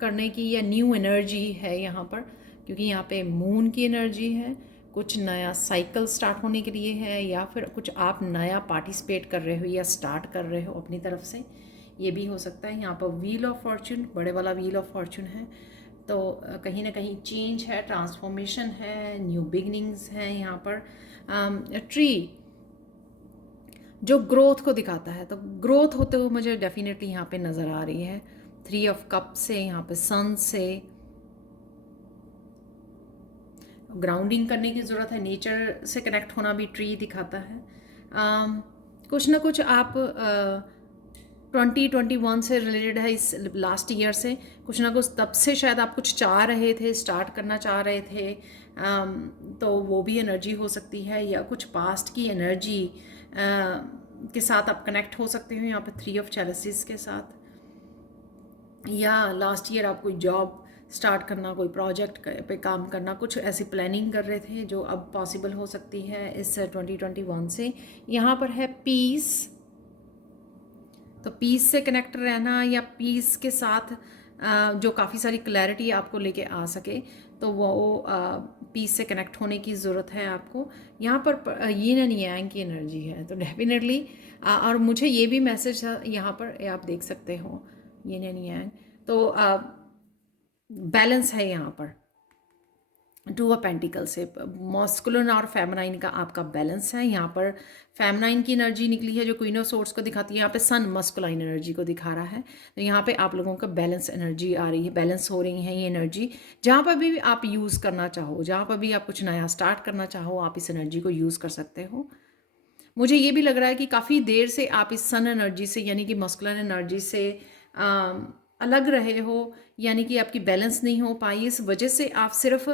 करने की या न्यू एनर्जी है यहाँ पर, क्योंकि यहाँ पे मून की एनर्जी है। कुछ नया साइकिल स्टार्ट होने के लिए है, या फिर कुछ आप नया पार्टिसिपेट कर रहे हो या स्टार्ट कर रहे हो अपनी तरफ से, ये भी हो सकता है। यहाँ पर व्हील ऑफ फॉर्चून, बड़े वाला व्हील ऑफ फॉर्चून है, तो कहीं ना कहीं चेंज है, ट्रांसफॉर्मेशन है, न्यू बिगनिंग्स हैं यहाँ पर। ट्री जो ग्रोथ को दिखाता है, तो ग्रोथ होते हुए मुझे डेफिनेटली यहाँ पे नज़र आ रही है। 3 ऑफ कप से, यहाँ पे सन से ग्राउंडिंग करने की ज़रूरत है, नेचर से कनेक्ट होना भी ट्री दिखाता है। कुछ ना कुछ आप 2021 से रिलेटेड है, इस लास्ट ईयर से कुछ ना कुछ, तब से शायद आप कुछ चाह रहे थे, स्टार्ट करना चाह रहे थे, तो वो भी एनर्जी हो सकती है। या कुछ पास्ट की एनर्जी के साथ आप कनेक्ट हो सकते हो यहाँ पे 3 ऑफ चैलेंजेस के साथ। या लास्ट ईयर आप कोई जॉब स्टार्ट करना, कोई प्रोजेक्ट पे काम करना, कुछ ऐसी प्लानिंग कर रहे थे जो अब पॉसिबल हो सकती है इस 2021 से। यहाँ पर है पीस, तो पीस से कनेक्ट रहना, या पीस के साथ जो काफ़ी सारी क्लैरिटी आपको लेके आ सके, तो वो पीस से कनेक्ट होने की ज़रूरत है आपको। यहाँ पर यीन एंड यांग की एनर्जी है, तो डेफिनेटली और मुझे ये भी मैसेज यहाँ पर आप देख सकते हो, यीन एंड यांग, तो बैलेंस है यहाँ पर। 2 ऑफ पेंटिकल से मस्कुलिन और फेमिनाइन का आपका बैलेंस है। यहाँ पर फेमिनाइन की एनर्जी निकली है जो क्वीन ऑफ सोर्ड्स को दिखाती है, यहाँ पे सन मस्कुलाइन एनर्जी को दिखा रहा है। तो यहाँ पे आप लोगों का बैलेंस एनर्जी आ रही है, बैलेंस हो रही है ये एनर्जी। जहाँ पर भी आप यूज़ करना चाहो, जहाँ पर भी आप कुछ नया स्टार्ट करना चाहो, आप इस एनर्जी को यूज़ कर सकते हो। मुझे ये भी लग रहा है कि काफ़ी देर से आप इस सन एनर्जी से, यानी कि मस्कुलिन एनर्जी से अलग रहे हो, यानी कि आपकी बैलेंस नहीं हो पाई। इस वजह से आप सिर्फ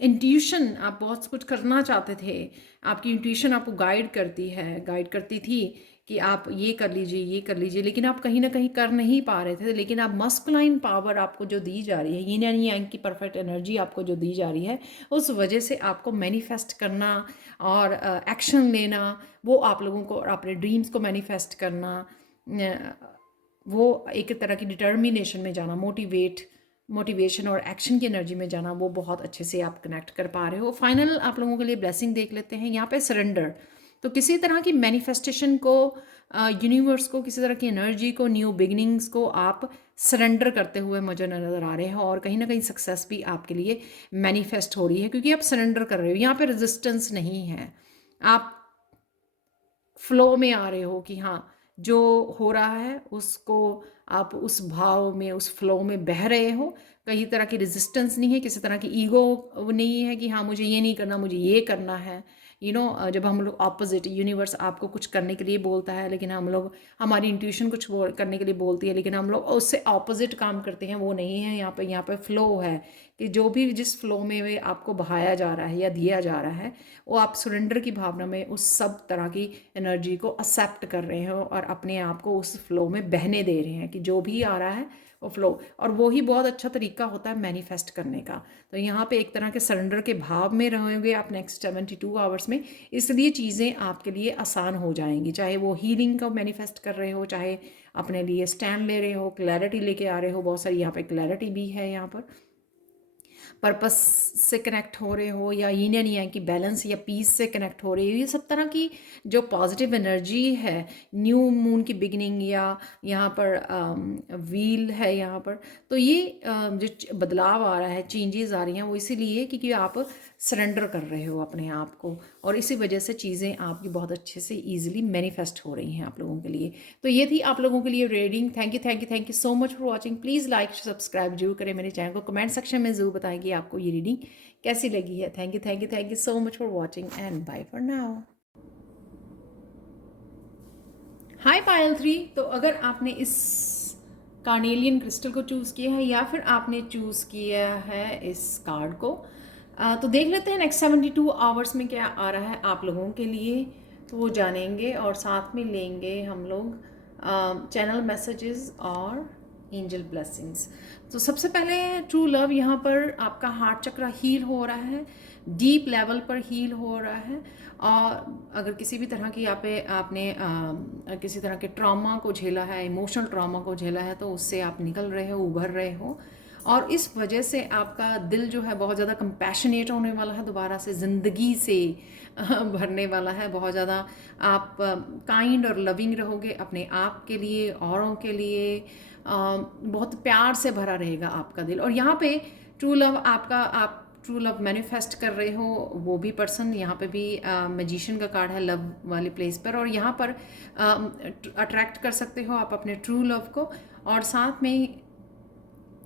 इंट्यूशन, आप बहुत कुछ करना चाहते थे, आपकी इंट्यूशन आपको गाइड करती थी कि आप ये कर लीजिए, ये कर लीजिए, लेकिन आप कहीं ना कहीं कर नहीं पा रहे थे। लेकिन आप मस्कुलाइन पावर आपको जो दी जा रही है, यीन एंड यांग की परफेक्ट एनर्जी आपको जो दी जा रही है, उस वजह से आपको मैनिफेस्ट करना और एक्शन लेना, वो आप लोगों को, और अपने ड्रीम्स को मैनिफेस्ट करना, वो एक तरह की डिटर्मिनेशन में जाना, मोटिवेशन और एक्शन की एनर्जी में जाना, वो बहुत अच्छे से आप कनेक्ट कर पा रहे हो। फाइनल आप लोगों के लिए ब्लेसिंग देख लेते हैं। यहाँ पे सरेंडर, तो किसी तरह की मैनिफेस्टेशन को, यूनिवर्स को, किसी तरह की एनर्जी को, न्यू बिगिनिंग्स को आप सरेंडर करते हुए मुझे नज़र आ रहे हैं, और कहीं ना कहीं सक्सेस भी आपके लिए मैनिफेस्ट हो रही है क्योंकि आप सरेंडर कर रहे हो। यहाँ पे रेजिस्टेंस नहीं है, आप फ्लो में आ रहे हो कि हाँ, जो हो रहा है उसको आप उस भाव में, उस फ्लो में बह रहे हो। कहीं तरह की रेजिस्टेंस नहीं है, किसी तरह की ईगो नहीं है कि हाँ मुझे ये नहीं करना, मुझे ये करना है। जब हम लोग ऑपोजिट, यूनिवर्स आपको कुछ करने के लिए बोलता है लेकिन हम लोग, हमारी इंट्यूशन कुछ करने के लिए बोलती है लेकिन हम लोग उससे ऑपोजिट काम करते हैं, वो नहीं है। यहाँ पे फ्लो है कि जो भी जिस फ्लो में वे आपको बहाया जा रहा है या दिया जा रहा है, वो आप सरेंडर की भावना में उस सब तरह की एनर्जी को एक्सेप्ट कर रहे हो और अपने आप को उस फ्लो में बहने दे रहे हैं कि जो भी आ रहा है वो फ्लो। और वो ही बहुत अच्छा तरीका होता है मैनिफेस्ट करने का। तो यहाँ पे एक तरह के सरेंडर के भाव में रहोगे आप नेक्स्ट 72 आवर्स में, इसलिए चीज़ें आपके लिए आसान हो जाएंगी। चाहे वो हीलिंग का मैनिफेस्ट कर रहे हो, चाहे अपने लिए स्टैंड ले रहे हो, क्लैरिटी लेके आ रहे हो, बहुत सारी यहाँ पे क्लैरिटी भी है, यहाँ पर पर्पस से कनेक्ट हो रहे हो, या यीन एंड yang की बैलेंस या पीस से कनेक्ट हो रहे हो। ये सब तरह की जो पॉजिटिव एनर्जी है, न्यू मून की बिगिनिंग, या यहाँ पर व्हील है यहाँ पर, तो ये जो बदलाव आ रहा है, चेंजेस आ रही हैं, वो इसीलिए क्योंकि आप सरेंडर कर रहे हो अपने आप को, और इसी वजह से चीज़ें आपकी बहुत अच्छे से ईजिली मैनिफेस्ट हो रही हैं आप लोगों के लिए। तो ये थी आप लोगों के लिए reading. Thank you thank you thank you so much for watching. Please like subscribe जरूर करें मेरे चैनल को, कमेंट सेक्शन में ज़रूर बताएं कि आपको ये रीडिंग कैसी लगी है। Thank you thank you thank you so much for watching and bye for now. Hi Payal 3। तो अगर आपने इस कार्नेलियन क्रिस्टल को चूज़ किया है या फिर आपने चूज़ किया है इस कार्ड को, तो देख लेते हैं नेक्स्ट 72 आवर्स में क्या आ रहा है आप लोगों के लिए। तो वो जानेंगे और साथ में लेंगे हम लोग चैनल मैसेजेस और एंजल ब्लेसिंग्स। तो सबसे पहले ट्रू लव, यहाँ पर आपका हार्ट चक्र हील हो रहा है, डीप लेवल पर हील हो रहा है। और अगर किसी भी तरह की आपने किसी तरह के ट्रॉमा को झेला है, इमोशनल ट्रॉमा को झेला है, तो उससे आप निकल रहे हो, उभर रहे हो, और इस वजह से आपका दिल जो है बहुत ज़्यादा कंपैशनेट होने वाला है, दोबारा से ज़िंदगी से भरने वाला है। बहुत ज़्यादा आप काइंड और लविंग रहोगे अपने आप के लिए, औरों के लिए। बहुत प्यार से भरा रहेगा आपका दिल। और यहाँ पे ट्रू लव आप ट्रू लव मैनिफेस्ट कर रहे हो, वो भी पर्सन, यहाँ पे भी मैजिशियन का कार्ड है लव वाली प्लेस पर, और यहाँ पर अट्रैक्ट कर सकते हो आप अपने ट्रू लव को, और साथ में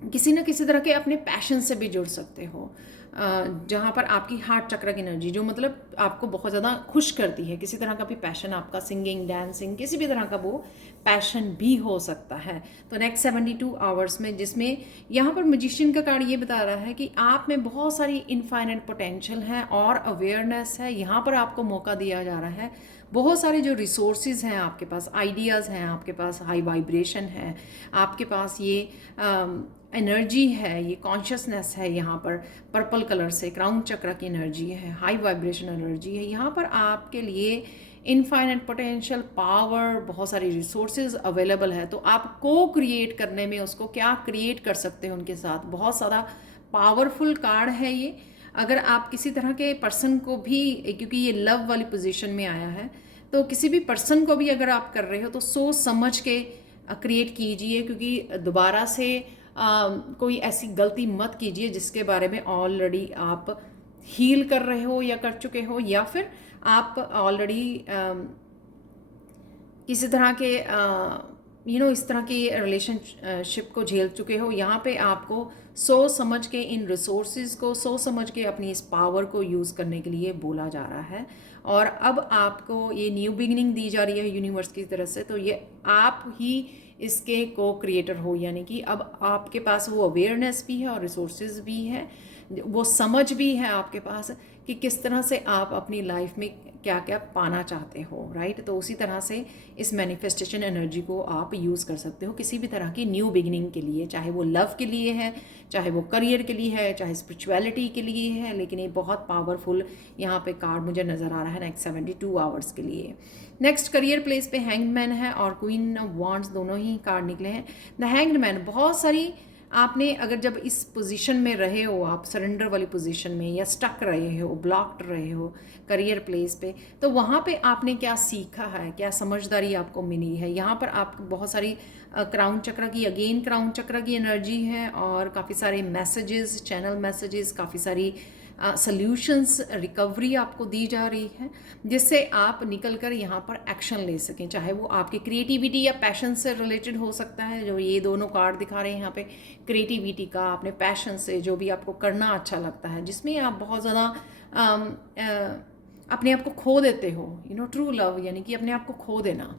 किसी न किसी तरह के अपने पैशन से भी जुड़ सकते हो, जहाँ पर आपकी हार्ट चक्र की एनर्जी जो मतलब आपको बहुत ज़्यादा खुश करती है, किसी तरह का भी पैशन आपका, सिंगिंग, डांसिंग, किसी भी तरह का वो पैशन भी हो सकता है। तो नेक्स्ट 72 आवर्स में, जिसमें यहाँ पर मैजिशियन का कार्ड ये बता रहा है कि आप में बहुत सारी इनफाइनाइट पोटेंशियल है और अवेयरनेस है। यहाँ पर आपको मौका दिया जा रहा है, बहुत सारे जो रिसोर्सेज हैं आपके पास, आइडियाज़ हैं आपके पास, हाई वाइब्रेशन है आपके पास, ये एनर्जी है, ये कॉन्शियसनेस है। यहाँ पर पर्पल कलर से क्राउन चक्र की एनर्जी है, हाई वाइब्रेशन एनर्जी है। यहाँ पर आपके लिए इनफाइनाइट पोटेंशियल, पावर, बहुत सारी रिसोर्सेज अवेलेबल है। तो आप को क्रिएट करने में उसको क्या क्रिएट कर सकते हो उनके साथ, बहुत ज़्यादा पावरफुल कार्ड है ये। अगर आप किसी तरह के पर्सन को भी, क्योंकि ये लव वाली पोजीशन में आया है, तो किसी भी पर्सन को भी अगर आप कर रहे हो तो सोच समझ के क्रिएट कीजिए, क्योंकि दोबारा से कोई ऐसी गलती मत कीजिए जिसके बारे में ऑलरेडी आप हील कर रहे हो या कर चुके हो, या फिर आप ऑलरेडी किसी तरह के इस तरह की रिलेशनशिप को झेल चुके हो। यहाँ पे आपको सोच समझ के इन रिसोर्सेज को, सोच समझ के अपनी इस पावर को यूज़ करने के लिए बोला जा रहा है। और अब आपको ये न्यू बिगिनिंग दी जा रही है यूनिवर्स की तरफ से, तो ये आप ही इसके को क्रिएटर हो, यानी कि अब आपके पास वो अवेयरनेस भी है और रिसोर्सेज भी है, वो समझ भी है आपके पास कि किस तरह से आप अपनी लाइफ में क्या क्या पाना चाहते हो, राइट। तो उसी तरह से इस मैनिफेस्टेशन एनर्जी को आप यूज़ कर सकते हो किसी भी तरह की न्यू बिगिनिंग के लिए, चाहे वो लव के लिए है, चाहे वो करियर के लिए है, चाहे स्पिरिचुअलिटी के लिए है। लेकिन ये बहुत पावरफुल यहाँ पे कार्ड मुझे नज़र आ रहा है नेक्स्ट 72 आवर्स के लिए। नेक्स्ट करियर प्लेस पे हैंग्ड मैन है और क्वीन ऑफ वांड्स, दोनों ही कार्ड निकले हैं। द हैंग्ड मैन, बहुत सारी आपने अगर जब इस पोजीशन में रहे हो, आप सरेंडर वाली पोजीशन में, या स्टक रहे हो, ब्लॉक्ड रहे हो करियर प्लेस पे, तो वहाँ पे आपने क्या सीखा है, क्या समझदारी आपको मिली है? यहाँ पर आप बहुत सारी क्राउन चक्र की, अगेन क्राउन चक्र की एनर्जी है, और काफ़ी सारे मैसेजेस, चैनल मैसेजेस, काफ़ी सारी सॉल्यूशंस, रिकवरी आपको दी जा रही है, जिससे आप निकल कर यहाँ पर एक्शन ले सकें। चाहे वो आपकी क्रिएटिविटी या पैशन से रिलेटेड हो सकता है, जो ये दोनों कार्ड दिखा रहे हैं यहाँ पे, क्रिएटिविटी का, अपने पैशन से जो भी आपको करना अच्छा लगता है, जिसमें आप बहुत ज़्यादा अपने आप को खो देते हो, ट्रू लव, यानी कि अपने आप को खो देना।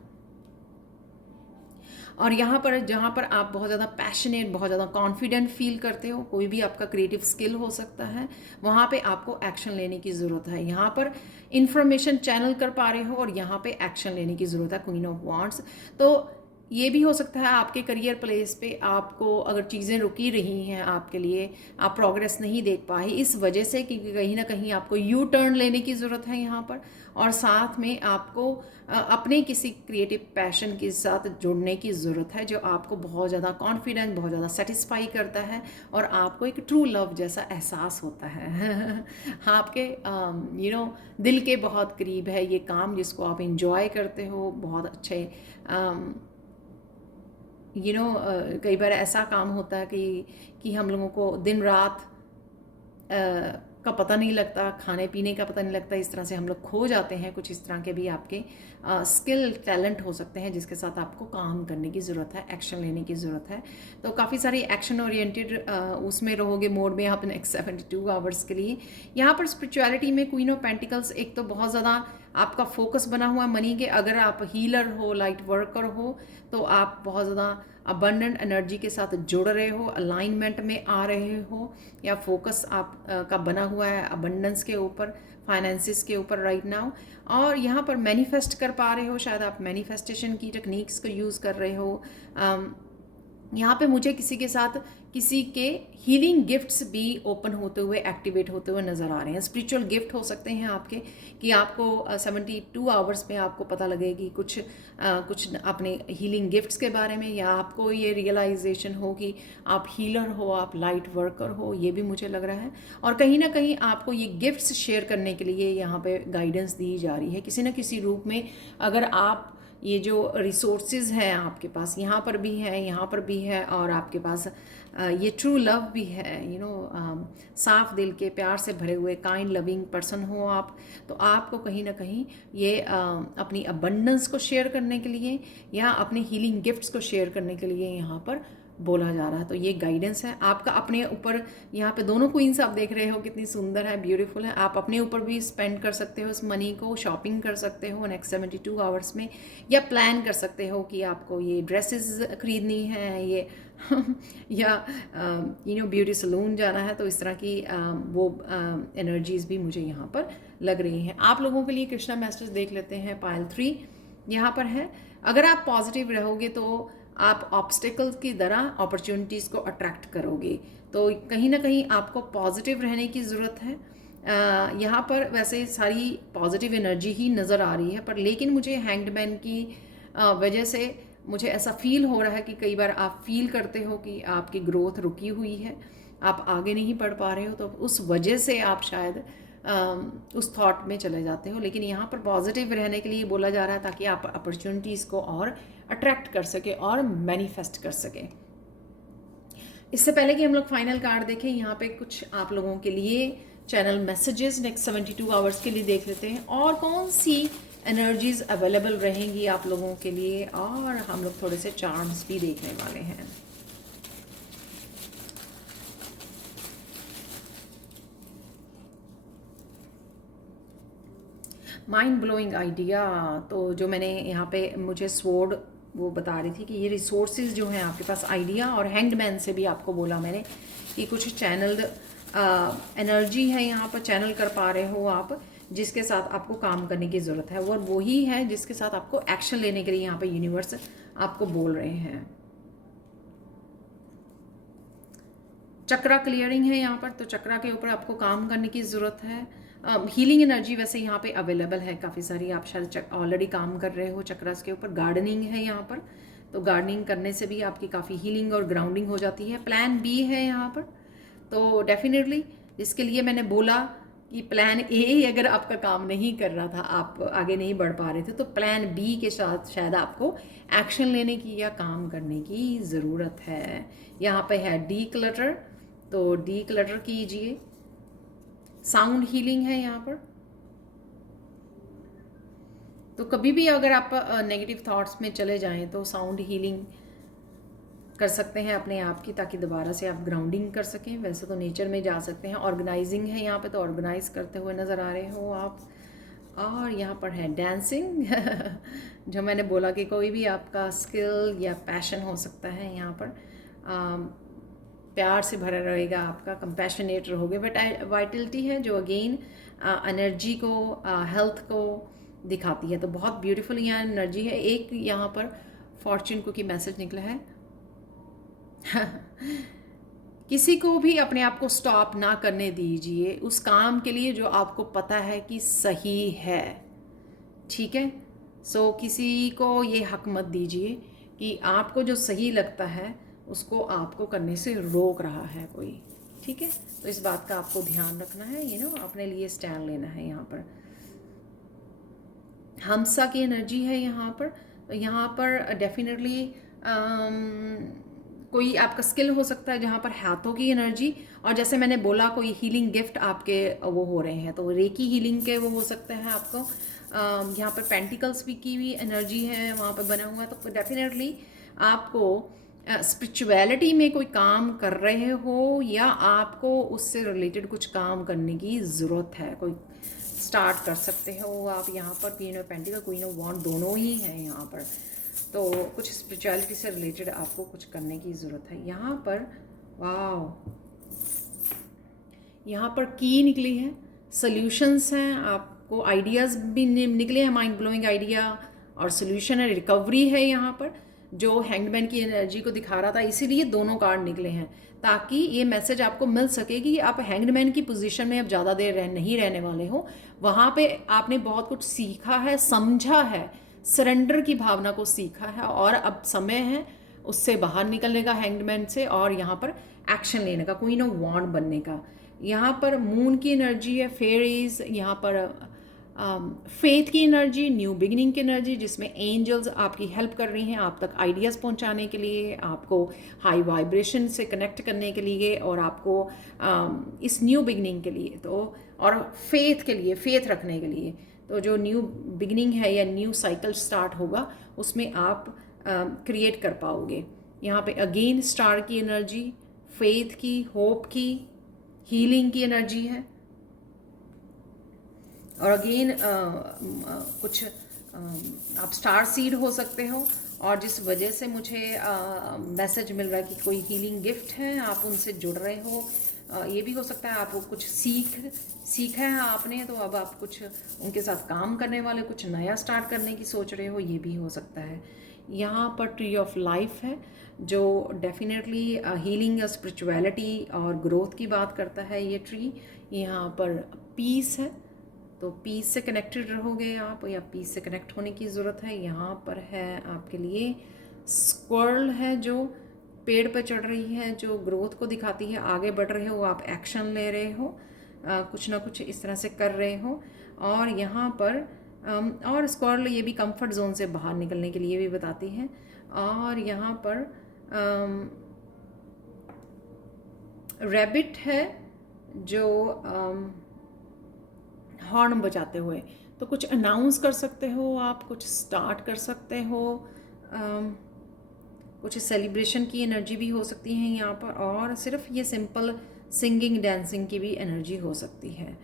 और यहाँ पर जहाँ पर आप बहुत ज़्यादा पैशनेट, बहुत ज़्यादा कॉन्फिडेंट फील करते हो, कोई भी आपका क्रिएटिव स्किल हो सकता है, वहाँ पे आपको एक्शन लेने की ज़रूरत है। यहाँ पर इंफॉर्मेशन चैनल कर पा रहे हो, और यहाँ पे एक्शन लेने की ज़रूरत है, क्वीन ऑफ वांड्स। तो ये भी हो सकता है आपके करियर प्लेस पे आपको अगर चीज़ें रुकी रही हैं आपके लिए, आप प्रोग्रेस नहीं देख पाए इस वजह से कि कहीं ना कहीं आपको यू टर्न लेने की ज़रूरत है यहाँ पर, और साथ में आपको अपने किसी क्रिएटिव पैशन के साथ जुड़ने की ज़रूरत है, जो आपको बहुत ज़्यादा कॉन्फिडेंट, बहुत ज़्यादा सेटिस्फाई करता है, और आपको एक ट्रू लव जैसा एहसास होता है। आपके दिल के बहुत करीब है ये काम, जिसको आप इंजॉय करते हो, बहुत अच्छे कई बार ऐसा काम होता है कि हम लोगों को दिन रात का पता नहीं लगता, खाने पीने का पता नहीं लगता, इस तरह से हम लोग खो जाते हैं। कुछ इस तरह के भी आपके स्किल, टैलेंट हो सकते हैं, जिसके साथ आपको काम करने की ज़रूरत है, एक्शन लेने की ज़रूरत है। तो काफ़ी सारी एक्शन ओरिएंटेड उसमें रहोगे मोड में आप नेक्स्ट 72 आवर्स के लिए। यहाँ पर स्पिरिचुअलिटी में क्वीन ऑफ पेंटिकल्स एक तो बहुत ज़्यादा आपका फोकस बना हुआ मनी के, अगर आप हीलर हो, लाइट वर्कर हो, तो आप बहुत ज़्यादा अबंडेंट एनर्जी के साथ जुड़ रहे हो, अलाइनमेंट में आ रहे हो, या फोकस आप का बना हुआ है अबंडेंस के ऊपर, फाइनेंसिस के ऊपर राइट नाउ। और यहाँ पर मैनिफेस्ट कर पा रहे हो, शायद आप मैनिफेस्टेशन की टेक्निक्स को यूज़ कर रहे हो। यहाँ पे मुझे किसी के साथ किसी के हीलिंग गिफ्ट्स भी ओपन होते हुए, एक्टिवेट होते हुए नज़र आ रहे हैं। स्पिरिचुअल गिफ्ट हो सकते हैं आपके, कि आपको 72 आवर्स में आपको पता लगेगी कुछ अपने हीलिंग गिफ्ट्स के बारे में, या आपको ये रियलाइजेशन हो कि आप हीलर हो, आप लाइट वर्कर हो, ये भी मुझे लग रहा है। और कहीं ना कहीं आपको ये गिफ्ट्स शेयर करने के लिए यहाँ पे गाइडेंस दी जा रही है किसी न किसी रूप में। अगर आप ये जो रिसोर्सेज हैं आपके पास, यहाँ पर भी है, यहाँ पर भी है, और आपके पास ये ट्रू लव भी है, साफ दिल के, प्यार से भरे हुए, काइंड लविंग पर्सन हो आप, तो आपको कहीं ना कहीं ये अपनी अबंडेंस को शेयर करने के लिए, या अपने हीलिंग गिफ्ट्स को शेयर करने के लिए यहाँ पर बोला जा रहा है। तो ये गाइडेंस है आपका अपने ऊपर। यहाँ पे दोनों क्वींस आप देख रहे हो कितनी सुंदर है, ब्यूटीफुल है। आप अपने ऊपर भी स्पेंड कर सकते हो इस मनी को, शॉपिंग कर सकते हो नेक्स्ट 72 आवर्स में, या प्लान कर सकते हो कि आपको ये ड्रेसेस खरीदनी है, ये या ब्यूटी सलून जाना है। तो इस तरह की वो एनर्जीज भी मुझे यहाँ पर लग रही हैं। आप लोगों के लिए कृष्णा मैसेज देख लेते हैं। पाइल 3 यहाँ पर है, अगर आप पॉजिटिव रहोगे तो आप ऑब्स्टिकल्स की तरह अपॉर्चुनिटीज़ को अट्रैक्ट करोगे। तो कहीं ना कहीं आपको पॉजिटिव रहने की ज़रूरत है। यहाँ पर वैसे सारी पॉजिटिव एनर्जी ही नज़र आ रही है, पर लेकिन मुझे हैंग्ड की वजह से मुझे ऐसा फील हो रहा है कि कई बार आप फील करते हो कि आपकी ग्रोथ रुकी हुई है, आप आगे नहीं बढ़ पा रहे हो, तो उस वजह से आप शायद उस थॉट में चले जाते हो। लेकिन यहाँ पर पॉजिटिव रहने के लिए बोला जा रहा है, ताकि आप अपॉर्चुनिटीज़ को और अट्रैक्ट कर सके और मैनिफेस्ट कर सके। इससे पहले कि हम लोग फाइनल कार्ड देखें, यहाँ पे कुछ आप लोगों के लिए चैनल मैसेजेस नेक्स्ट 72 आवर्स के लिए देख लेते हैं, और कौन सी एनर्जीज अवेलेबल रहेंगी आप लोगों के लिए, और हम लोग थोड़े से चार्म्स भी देखने वाले हैं। Mind blowing idea. तो जो मैंने यहाँ पे मुझे स्वॉर्ड वो बता रही थी कि ये रिसोर्सेज जो हैं आपके पास, आइडिया, और हैंग्डमैन से भी आपको बोला मैंने कि कुछ चैनल्ड एनर्जी है यहाँ पर, चैनल कर पा रहे हो आप, जिसके साथ आपको काम करने की ज़रूरत है, और वही है जिसके साथ आपको एक्शन लेने के लिए यहाँ पे यूनिवर्स आपको बोल रहे हैं। चक्रा क्लियरिंग है यहाँ पर, तो चक्रा के ऊपर आपको काम करने की ज़रूरत है। हीलिंग एनर्जी वैसे यहाँ पे अवेलेबल है काफ़ी सारी, आप शायद ऑलरेडी काम कर रहे हो चक्रास के ऊपर। गार्डनिंग है यहाँ पर, तो गार्डनिंग करने से भी आपकी काफ़ी हीलिंग और ग्राउंडिंग हो जाती है। प्लान बी है यहाँ पर, तो डेफिनेटली जिसके लिए मैंने बोला कि प्लान ए अगर आपका काम नहीं कर रहा था, आप आगे नहीं बढ़ पा रहे थे, तो प्लान बी के साथ शायद आपको एक्शन लेने की या काम करने की ज़रूरत है। यहाँ पे है डी क्लटर, तो डी क्लटर कीजिए। साउंड हीलिंग है यहाँ पर, तो कभी भी अगर आप नेगेटिव थॉट्स में चले जाएं तो साउंड हीलिंग कर सकते हैं अपने आप की, ताकि दोबारा से आप ग्राउंडिंग कर सकें। वैसे तो नेचर में जा सकते हैं। ऑर्गेनाइजिंग है यहाँ पे, तो ऑर्गेनाइज करते हुए नज़र आ रहे हो आप। और यहाँ पर है डांसिंग जो मैंने बोला कि कोई भी आपका स्किल या पैशन हो सकता है यहाँ पर। प्यार से भरा रहेगा आपका, कंपैशनेट रहोगे। बट वाइटलिटी है जो अगेन एनर्जी को, हेल्थ को दिखाती है, तो बहुत ब्यूटीफुल यहाँ एनर्जी है। एक यहाँ पर फॉर्च्यून को की मैसेज निकला है किसी को भी अपने आप को स्टॉप ना करने दीजिए उस काम के लिए जो आपको पता है कि सही है, ठीक है। सो किसी को ये हक मत दीजिए कि आपको जो सही लगता है उसको आपको करने से रोक रहा है कोई, ठीक है। तो इस बात का आपको ध्यान रखना है, अपने लिए स्टैंड लेना है। यहाँ पर हमसा की एनर्जी है यहाँ पर, तो यहाँ पर डेफिनेटली कोई आपका स्किल हो सकता है जहाँ पर हाथों की एनर्जी, और जैसे मैंने बोला कोई हीलिंग गिफ्ट आपके वो हो रहे हैं, तो रेकी हीलिंग के वो हो सकते हैं आपको। यहाँ पर पेंटिकल्स भी की हुई एनर्जी है वहाँ पर बना हुआ है, तो डेफिनेटली आपको स्पिरिचुअलिटी में कोई काम कर रहे हो या आपको उससे रिलेटेड कुछ काम करने की ज़रूरत है, कोई स्टार्ट कर सकते हो आप। यहाँ पर queen of pentacle, queen of wand दोनों ही हैं यहाँ पर, तो कुछ स्पिरिचुअलिटी से रिलेटेड आपको कुछ करने की ज़रूरत है। यहाँ पर वाह, यहाँ पर की निकली है, सॉल्यूशंस हैं, आपको आइडियाज़ भी निकले हैं, माइंड ब्लोइंग आइडिया और सॉल्यूशन है। रिकवरी है यहाँ पर जो हैंगमैन की एनर्जी को दिखा रहा था, इसीलिए दोनों कार्ड निकले हैं, ताकि ये मैसेज आपको मिल सके कि आप हैंगमैन की पोजीशन में अब ज़्यादा देर नहीं रहने वाले हो। वहाँ पे आपने बहुत कुछ सीखा है, समझा है, सरेंडर की भावना को सीखा है, और अब समय है उससे बाहर निकलने का हैंगमैन से, और यहाँ पर एक्शन लेने का, क्वीन ऑफ वॉन्ड बनने का। यहाँ पर मून की एनर्जी है, फेरीज, यहाँ पर फेथ की एनर्जी, न्यू बिगिनिंग की एनर्जी, जिसमें एंजल्स आपकी हेल्प कर रही हैं आप तक आइडियाज़ पहुंचाने के लिए, आपको हाई वाइब्रेशन से कनेक्ट करने के लिए, और आपको इस न्यू बिगिनिंग के लिए, तो और फेथ के लिए, फेथ रखने के लिए। तो जो न्यू बिगिनिंग है या न्यू साइकिल स्टार्ट होगा उसमें आप क्रिएट कर पाओगे। यहाँ पे अगेन स्टार की एनर्जी, फेथ की, होप की, हीलिंग की एनर्जी है, और अगेन कुछ आप स्टार सीड हो सकते हो, और जिस वजह से मुझे मैसेज मिल रहा है कि कोई हीलिंग गिफ्ट है, आप उनसे जुड़ रहे हो। ये भी हो सकता है आपको कुछ सीखा है आपने, तो अब आप कुछ उनके साथ काम करने वाले, कुछ नया स्टार्ट करने की सोच रहे हो, ये भी हो सकता है। यहाँ पर ट्री ऑफ लाइफ है जो डेफिनेटली हीलिंग या स्पिरिचुअलिटी और ग्रोथ की बात करता है ये ट्री। यहाँ पर पीस है, तो पीस से कनेक्टेड रहोगे आप, या पीस से कनेक्ट होने की ज़रूरत है। यहाँ पर है आपके लिए स्क्वार्ल है जो पेड़ पर चढ़ रही है, जो ग्रोथ को दिखाती है, आगे बढ़ रहे हो आप, एक्शन ले रहे हो, कुछ ना कुछ इस तरह से कर रहे हो। और यहाँ पर और स्क्वार्ल ये भी कंफर्ट जोन से बाहर निकलने के लिए भी बताती है। और यहाँ पर रैबिट है जो हॉर्न बजाते हुए, तो कुछ अनाउंस कर सकते हो आप, कुछ स्टार्ट कर सकते हो, कुछ सेलिब्रेशन की एनर्जी भी हो सकती है यहाँ पर, और सिर्फ ये सिंपल सिंगिंग डांसिंग की भी एनर्जी हो सकती है।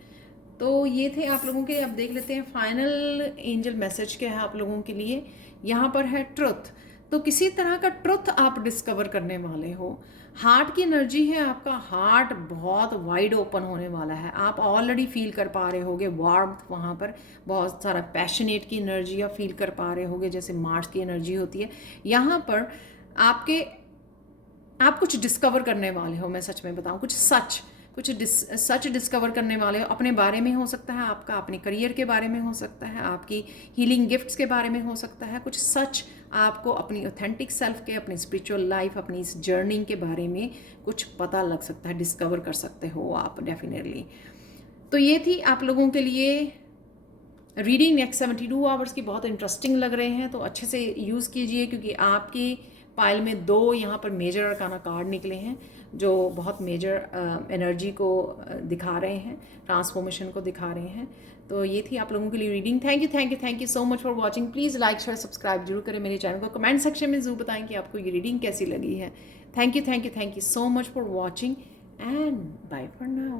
तो ये थे आप लोगों के। अब देख लेते हैं फाइनल एंजल मैसेज क्या है आप लोगों के लिए। यहाँ पर है ट्रुथ, तो किसी तरह का ट्रुथ आप डिस्कवर करने वाले हो। हार्ट की एनर्जी है, आपका हार्ट बहुत वाइड ओपन होने वाला है, आप ऑलरेडी फील कर पा रहे होगे वार्मथ, वहाँ पर बहुत सारा पैशनेट की एनर्जी आप फील कर पा रहे होगे, जैसे मार्स की एनर्जी होती है। यहाँ पर आप कुछ डिस्कवर करने वाले हो, मैं सच में बताऊँ, कुछ सच डिस्कवर करने वाले हो, अपने बारे में हो सकता है, आपका अपने करियर के बारे में हो सकता है, आपकी हीलिंग गिफ्ट्स के बारे में हो सकता है, कुछ सच आपको अपनी ऑथेंटिक सेल्फ के, अपनी स्पिरिचुअल लाइफ, अपनी इस जर्नी के बारे में कुछ पता लग सकता है, डिस्कवर कर सकते हो आप डेफिनेटली। तो ये थी आप लोगों के लिए रीडिंग नेक्स्ट 72 आवर्स की। बहुत इंटरेस्टिंग लग रहे हैं तो अच्छे से यूज़ कीजिए, क्योंकि आपकी पाइल में 2 यहाँ पर मेजर अरकाना कार्ड निकले हैं जो बहुत मेजर एनर्जी को दिखा रहे हैं, ट्रांसफॉर्मेशन को दिखा रहे हैं। तो ये थी आप लोगों के लिए reading. Thank you so much for watching. Please like share subscribe जरूर करें मेरे चैनल को। कमेंट सेक्शन में ज़रूर बताएं कि आपको ये रीडिंग कैसी लगी है। Thank you so much for watching and bye for now.